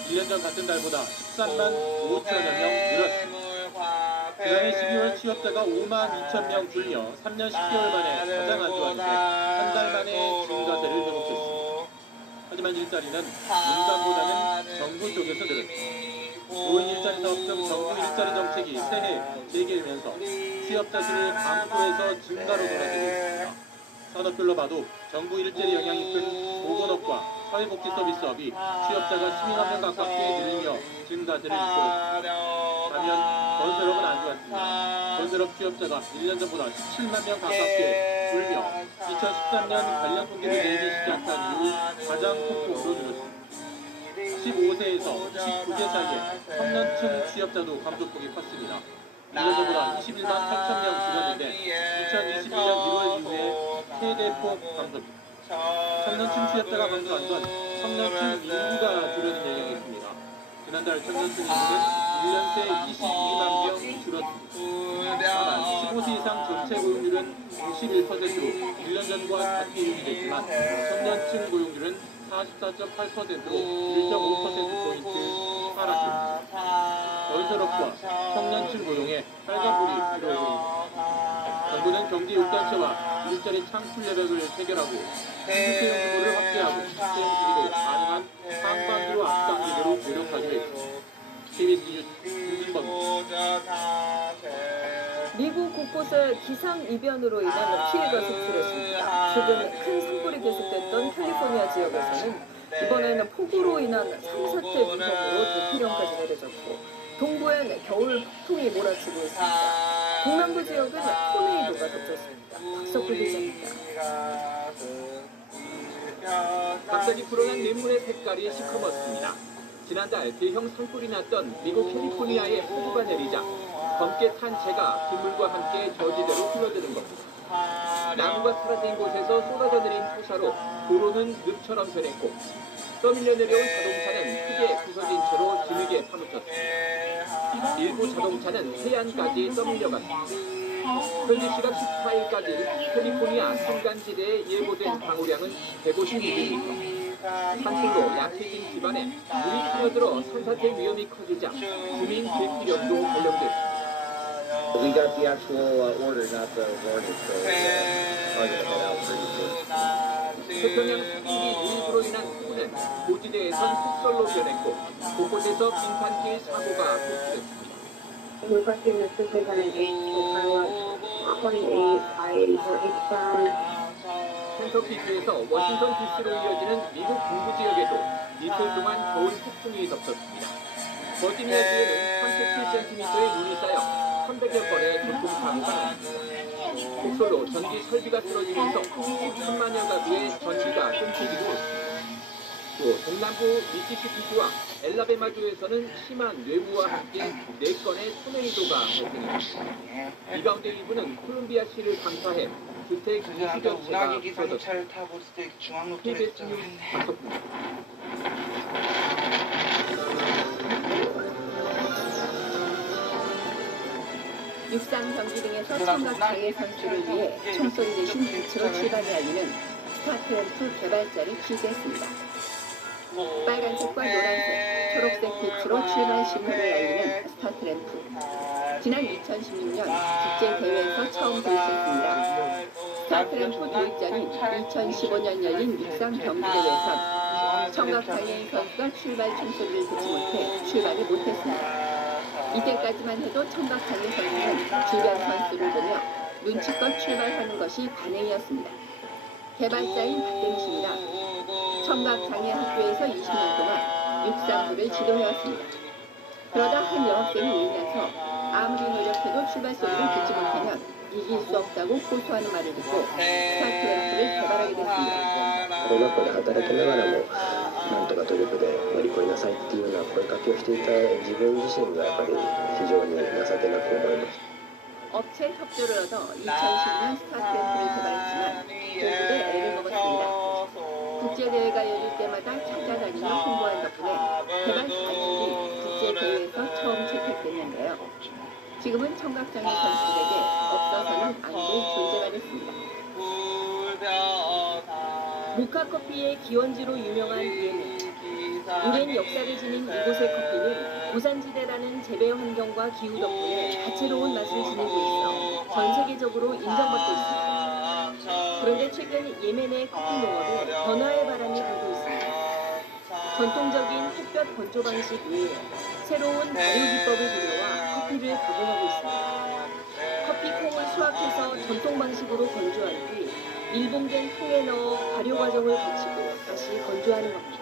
1년 전 같은 달보다 13만 5천여 명 늘었습니다. 지난해 12월 취업자가 5만 2천 명 줄며 3년 10개월 만에 가장 안 좋았는데 한 달 만에 증가세를 회복했습니다. 하지만 일자리는 민간보다는 정부 쪽에서 늘었습니다. 노인 일자리 사업 등 정부 일자리 정책이 새해 재개되면서 취업자 수를 감소해서 증가로 돌아서고 있습니다. 산업별로 봐도 정부 일자리 영향이 큰 보건업과 사회복지 서비스업이 취업자가 12만 명 가깝게 늘며 증가세를 이끌었습니다. 반면 건설업은 안 좋았습니다. 건설업 취업자가 1년 전보다 17만 명 가깝게 줄며 2013년 관련 통계를 내기 시작한 이후 가장 폭폭으로 늘었습니다. 15세에서 29세 사이에 청년층 취업자도 감소폭이 컸습니다. 1년 전보다 21만 8천 명 줄었는데 2021년 1월 이후에 최대폭 감소입니다. 청년층 취업자가 감소한 건 청년층 인구가 줄어든 영향이 있습니다. 지난달 청년층 인구는 1년 새 22만 명 줄었습니다. 다만 15세 이상 전체 고용률은 91%로 1년 전과 같게 유지됐지만 청년층 고용률은 44.8%로 1.5%포인트 하락했습니다. 건설업과 청년층 고용에 빨간불이 들어오고 있습니다. 정부는 경제 육단체와 일자리 창출 여력을 체결하고 신규 채용 규모를 확대하고 채용 시기도 가능한 상반기로 앞당기도록 노력하기로 했습니다. KBS 뉴스 김준범입니다. 미국 곳곳에 기상이변으로 인한 피해가 속출했습니다. 최근 큰 산불이 계속됐던 캘리포니아 지역에서는 이번에는 폭우로 인한 산사태 위험으로 대피령까지 내려졌고 동부엔 겨울 폭풍이 몰아치고 있습니다. 동남부 지역은 토네이도가 덮쳤습니다. 박석구 기자입니다. 갑자기 불어난 냇물의 색깔이 시커멓습니다. 지난달 대형 산불이 났던 미국 캘리포니아에 폭우가 내리자 검게 탄 재가 빗물과 함께 저지대로 흘러드는 겁니다. 나무가 사라진 곳에서 쏟아져 내린 토사로 도로는 늪처럼 변했고 떠밀려 내려온 자동차는 크게 부서진 채로 진흙에 파묻혔습니다. 일부 자동차는 해안까지 떠밀려갔습니다. 현지 시각 14일까지 캘리포니아 산간지대에 예보된 강우량은 150mm, 산불로 약해진 집안에 물이 스며들어 산사태 위험이 커지자 주민 대피령도 발령됐습니다. We got the actual order, not the warning, so probably gonna head out pretty soon. 태평양 수증기 유입으로 인한 폭우는 고지대에선 폭설로 변했고 곳곳에서 빙판길 사고가 속출했습니다. Requesting assistance on an H2 pilot 28 for H-bound. 켄터키주에서 워싱턴 DC로 이어지는 미국 중부 지역에도 이틀 동안 겨울 폭풍이 덮쳤습니다. 버지니아주에는 37cm의 눈이 쌓여 300여 건의 교통사고가 났습니다. 폭설로 전기 설비가 쓰러지면서 13만여 가구의 전기가 끊기기도 했습니다. 또 동남부 미시시피주와 엘라베마주에서는 심한 뇌우와 함께 4건의 토네이도가 발생했습니다. 이 가운데 일부는 콜롬비아시를 감사해 주택 20여 채가 부서졌습니다. KBS 뉴스 박석구입니다. 육상 경기 등에서 청각 장애 선수를 위해 총소리 대신 빛으로 출발을 알리는 스타트램프 개발자를 취재했습니다. 빨간색과 노란색, 초록색 빛으로 출발 신호를 알리는 스타트램프. 지난 2016년 국제대회에서 처음 도입됐습니다. 스타트램프 도입자는 2015년 열린 육상 경기대회에선 청각장애인 선수가 출발 총소리를 듣지 못해 출발을 못했습니다. 이때까지만 해도 청각장애 선수는 주변 선수를 보며 눈치껏 출발하는 것이 관행이었습니다. 개발자인 박대미 씨입니다. 청각장애 학교에서 20년 동안 육상부를 지도해왔습니다. 그러다 한 여학생이 울면서 아무리 노력해도 출발 소리를 듣지 못하면 이길 수 없다고 호소하는 말을 듣고 스타트램프를 개발하게 됐습니다. コロナ禍で働きながらもなんとか努力で乗り越えなさいっていうような声かけをしていた自分自身がやっぱり非常に情けなく思います。 업체 협조를 얻어 2010년 스타트램프를 개발했지만 공부에 애를 먹었습니다. 국제대회가 열릴 때마다 찾아다니며 홍보한 덕분에 개발 4년이 국제대회에서 처음 채택됐는데요. 지금은 청각장애 선수들에게 없어서는 안 될 존재가 됐습니다. 모카커피의 기원지로 유명한 예멘. 오랜 역사를 지닌 이곳의 커피는 고산지대라는 재배 환경과 기후 덕분에 다채로운 맛을 지니고 있어 전 세계적으로 인정받고 있습니다. 그런데 최근 예멘의 커피 농업에 변화의 바람이 불고 있습니다. 전통적인 햇볕 건조 방식 외에 새로운 발효 기법을 들여와 커피를 가공하고 있습니다. 커피콩을 수확해서 전통 방식으로 건조한 뒤 밀봉된 통에 넣어 발효 과정을 거치고 다시 건조하는 겁니다.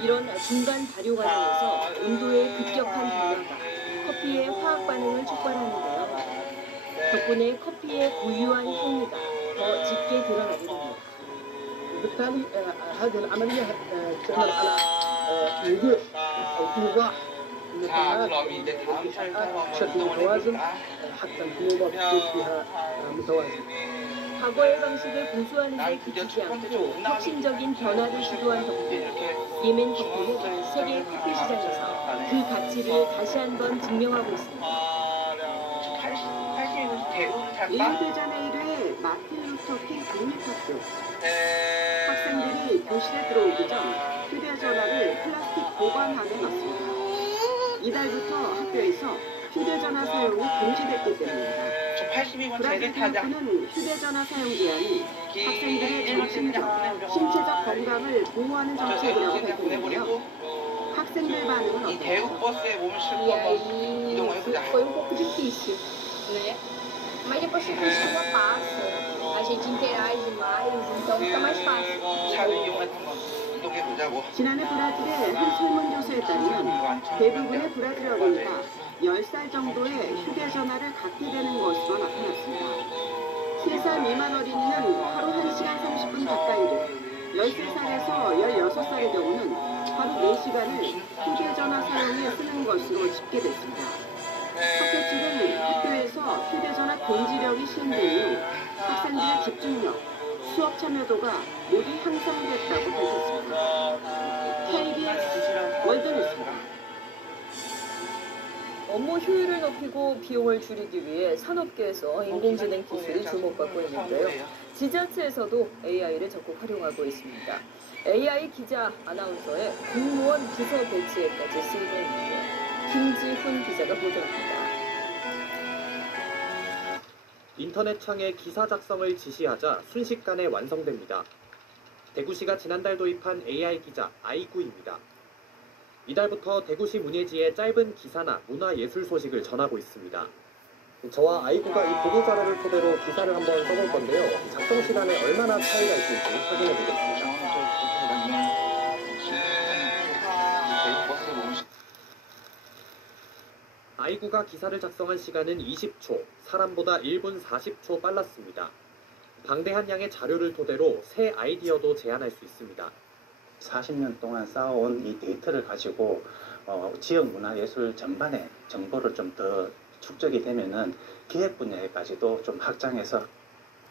이런 중간 발효 과정에서 온도의 급격한 변화가 커피의 화학 반응을 촉발하는데요. 덕분에 커피의 고유한 향미가 더 짙게 드러나게 됩니다. وبالتالي هذه العملية تعمل على وضوح أو إيضاح النفعات بشكل متوازن حتى الحموضة تكون فيها متوازنة. 과거의 방식을 고수하는 데 그치지 않고 혁신적인 변화를 시도한 덕분에 예멘 커피는 세계 커피 시장에서 그 가치를 다시 한번 증명하고 있습니다. 리오데자네이루의 마틴 루터킹 국립학교. 학생들이 교실에 들어오기 전 휴대전화를 플라스틱 보관함에 넣습니다. 이달부터 학교에서 휴대전화 사용이 금지됐기 때문입니다. 브라질 정부는 휴대전화 사용 제한이 학생들의 정신적, 신체적 건강을 보호하는 정책이라고 밝혔는데요. 학생들 반응은 어떤가요? E aí foi um pouco difícil, né? Mas depois que a chuva passa, a gente interage mais, então fica mais fácil. 지난해 브라질의 한 설문조사에 따르면 대부분의 브라질 어린이가 10살 정도의 휴대전화를 갖게 되는 것으로 나타났습니다. 3살 미만 어린이는 하루 1시간 30분 가까이를, 13살에서 16살의 경우는 하루 4시간을 휴대전화 사용에 쓰는 것으로 집계됐습니다. 학교 측은 학교에서 휴대전화 금지령이 시행된 이후 학생들의 집중력, 수업 참여도가 모두 향상됐다고 밝혔습니다. KBS 월드뉴스입니다. 업무 효율을 높이고 비용을 줄이기 위해 산업계에서 인공지능 기술이 주목받고 있는데요. 지자체에서도 AI를 적극 활용하고 있습니다. AI 기자, 아나운서의 공무원 부서 배치에까지 쓰이고 있는데요. 김지훈 기자가 보도합니다. 인터넷 창에 기사 작성을 지시하자 순식간에 완성됩니다. 대구시가 지난달 도입한 AI 기자 아이구입니다. 이달부터 대구시 문예지에 짧은 기사나 문화예술 소식을 전하고 있습니다. 저와 아이구가 이 보도자료를 토대로 기사를 한번 써볼 건데요. 작성 시간에 얼마나 차이가 있을지 확인해 보겠습니다. 아이구가 기사를 작성한 시간은 20초, 사람보다 1분 40초 빨랐습니다. 방대한 양의 자료를 토대로 새 아이디어도 제안할 수 있습니다. 40년 동안 쌓아온 이 데이터를 가지고 지역 문화예술 전반의 정보를 좀 더 축적이 되면은 기획 분야에까지도 좀 확장해서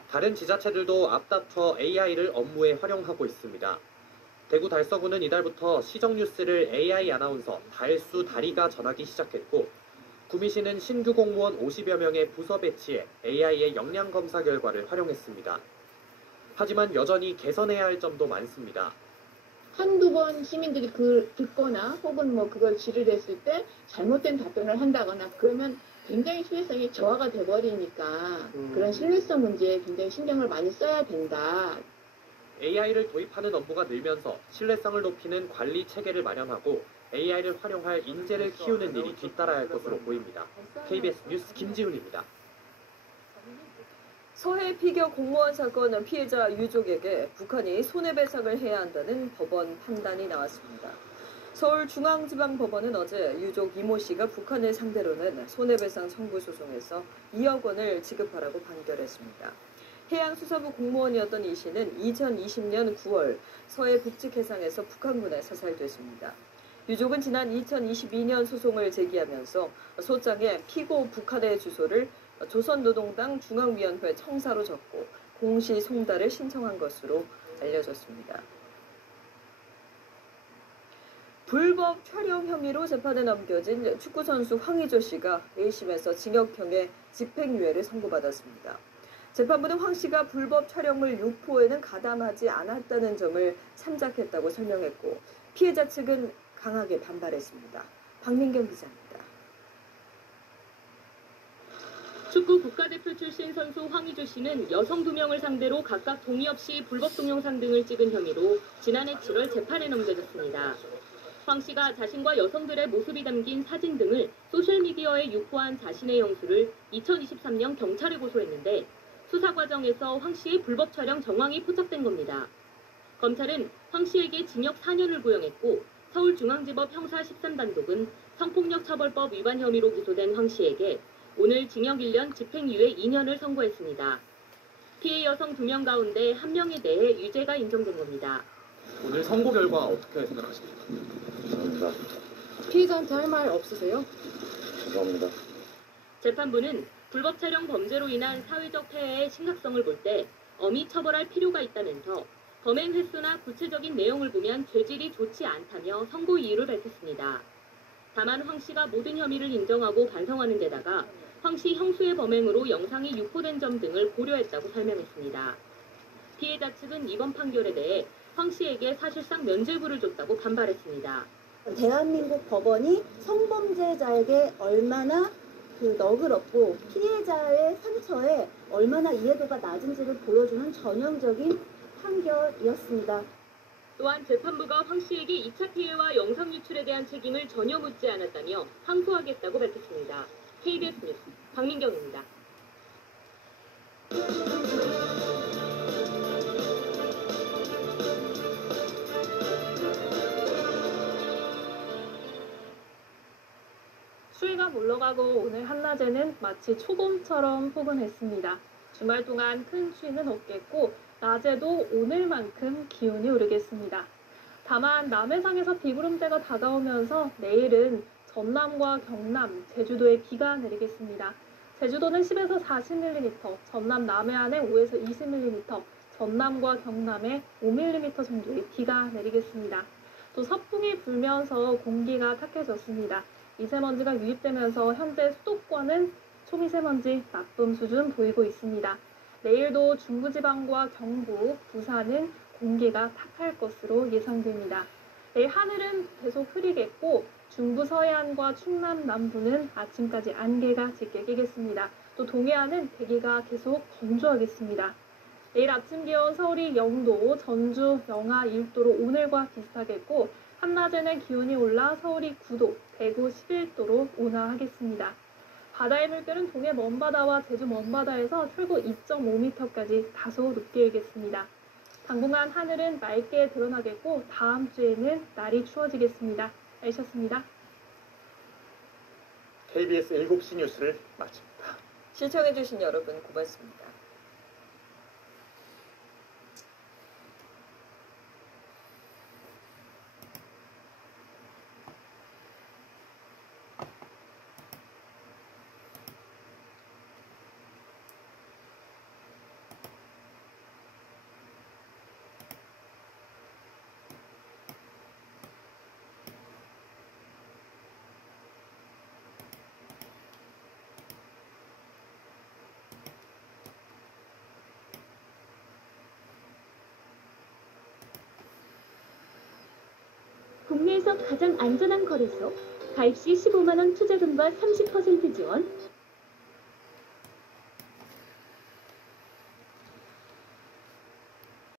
다른 지자체들도 앞다퉈 AI를 업무에 활용하고 있습니다. 대구 달서구는 이달부터 시정뉴스를 AI 아나운서 달수 다리가 전하기 시작했고 구미시는 신규 공무원 50여 명의 부서 배치에 AI의 역량 검사 결과를 활용했습니다. 하지만 여전히 개선해야 할 점도 많습니다. 한두 번 시민들이 듣거나 혹은 뭐 그걸 질의를 했을 때 잘못된 답변을 한다거나 그러면 굉장히 신뢰성이 저하가 돼버리니까 그런 신뢰성 문제에 굉장히 신경을 많이 써야 된다. AI를 도입하는 업무가 늘면서 신뢰성을 높이는 관리 체계를 마련하고 AI를 활용할 인재를 키우는 일이 뒤따라야 할 것으로 보입니다. KBS 뉴스 김지훈입니다. 서해 피겨 공무원 사건 피해자 유족에게 북한이 손해배상을 해야 한다는 법원 판단이 나왔습니다. 서울중앙지방법원은 어제 유족 이모 씨가 북한을 상대로는 손해배상 청구 소송에서 2억 원을 지급하라고 판결했습니다. 해양수사부 공무원이었던 이 씨는 2020년 9월 서해 북측해상에서 북한군에 사살됐습니다. 유족은 지난 2022년 소송을 제기하면서 소장에 피고 북한의 주소를 조선노동당 중앙위원회 청사로 적고 공시 송달을 신청한 것으로 알려졌습니다. 불법 촬영 혐의로 재판에 넘겨진 축구선수 황의조 씨가 1심에서 징역형의 집행유예를 선고받았습니다. 재판부는 황 씨가 불법 촬영물 유포에는 가담하지 않았다는 점을 참작했다고 설명했고 피해자 측은 강하게 반발했습니다. 박민경 기자입니다. 축구 국가대표 출신 선수 황의조 씨는 여성 2명을 상대로 각각 동의 없이 불법 동영상 등을 찍은 혐의로 지난해 7월 재판에 넘겨졌습니다. 황 씨가 자신과 여성들의 모습이 담긴 사진 등을 소셜미디어에 유포한 자신의 형수를 2023년 경찰에 고소했는데 수사 과정에서 황 씨의 불법 촬영 정황이 포착된 겁니다. 검찰은 황 씨에게 징역 4년을 구형했고 서울중앙지법 형사 13단독은 성폭력처벌법 위반 혐의로 기소된 황 씨에게 오늘 징역 1년 집행유예 2년을 선고했습니다. 피해 여성 2명 가운데 1명에 대해 유죄가 인정된 겁니다. 오늘 선고 결과 어떻게 생각하십니까? 죄송합니다. 피해자한테 할 말 없으세요? 죄송합니다. 재판부는 불법 촬영 범죄로 인한 사회적 폐해의 심각성을 볼 때 엄히 처벌할 필요가 있다면서 범행 횟수나 구체적인 내용을 보면 죄질이 좋지 않다며 선고 이유를 밝혔습니다. 다만 황 씨가 모든 혐의를 인정하고 반성하는 데다가 황 씨 형수의 범행으로 영상이 유포된 점 등을 고려했다고 설명했습니다. 피해자 측은 이번 판결에 대해 황 씨에게 사실상 면죄부를 줬다고 반발했습니다. 대한민국 법원이 성범죄자에게 얼마나 너그럽고 피해자의 상처에 얼마나 이해도가 낮은지를 보여주는 전형적인 판결이었습니다. 또한 재판부가 황 씨에게 2차 피해와 영상 유출에 대한 책임을 전혀 묻지 않았다며 항소하겠다고 밝혔습니다. KBS 뉴스 박민경입니다. 추위가 물러가고 오늘 한낮에는 마치 초봄처럼 포근했습니다. 주말 동안 큰 추위는 없겠고 낮에도 오늘만큼 기온이 오르겠습니다. 다만 남해상에서 비구름대가 다가오면서 내일은 전남과 경남, 제주도에 비가 내리겠습니다. 제주도는 10에서 40mm, 전남 남해안에 5에서 20mm, 전남과 경남에 5mm 정도의 비가 내리겠습니다. 또 서풍이 불면서 공기가 탁해졌습니다. 미세먼지가 유입되면서 현재 수도권은 초미세먼지 나쁨 수준 보이고 있습니다. 내일도 중부지방과 경북, 부산은 공기가 탁할 것으로 예상됩니다. 내일 하늘은 계속 흐리겠고 중부 서해안과 충남 남부는 아침까지 안개가 짙게 끼겠습니다. 또 동해안은 대기가 계속 건조하겠습니다. 내일 아침 기온 서울이 0도, 전주 영하 1도로 오늘과 비슷하겠고 한낮에는 기온이 올라 서울이 9도, 대구 11도로 온화하겠습니다. 바다의 물결은 동해 먼바다와 제주 먼바다에서 최고 2.5m까지 다소 높게 일겠습니다. 당분간 하늘은 맑게 드러나겠고 다음 주에는 날이 추워지겠습니다. 날씨였습니다. KBS 7시 뉴스를 마칩니다. 시청해주신 여러분 고맙습니다. 국내에서 가장 안전한 거래소, 가입 시 15만원 투자금과 30% 지원,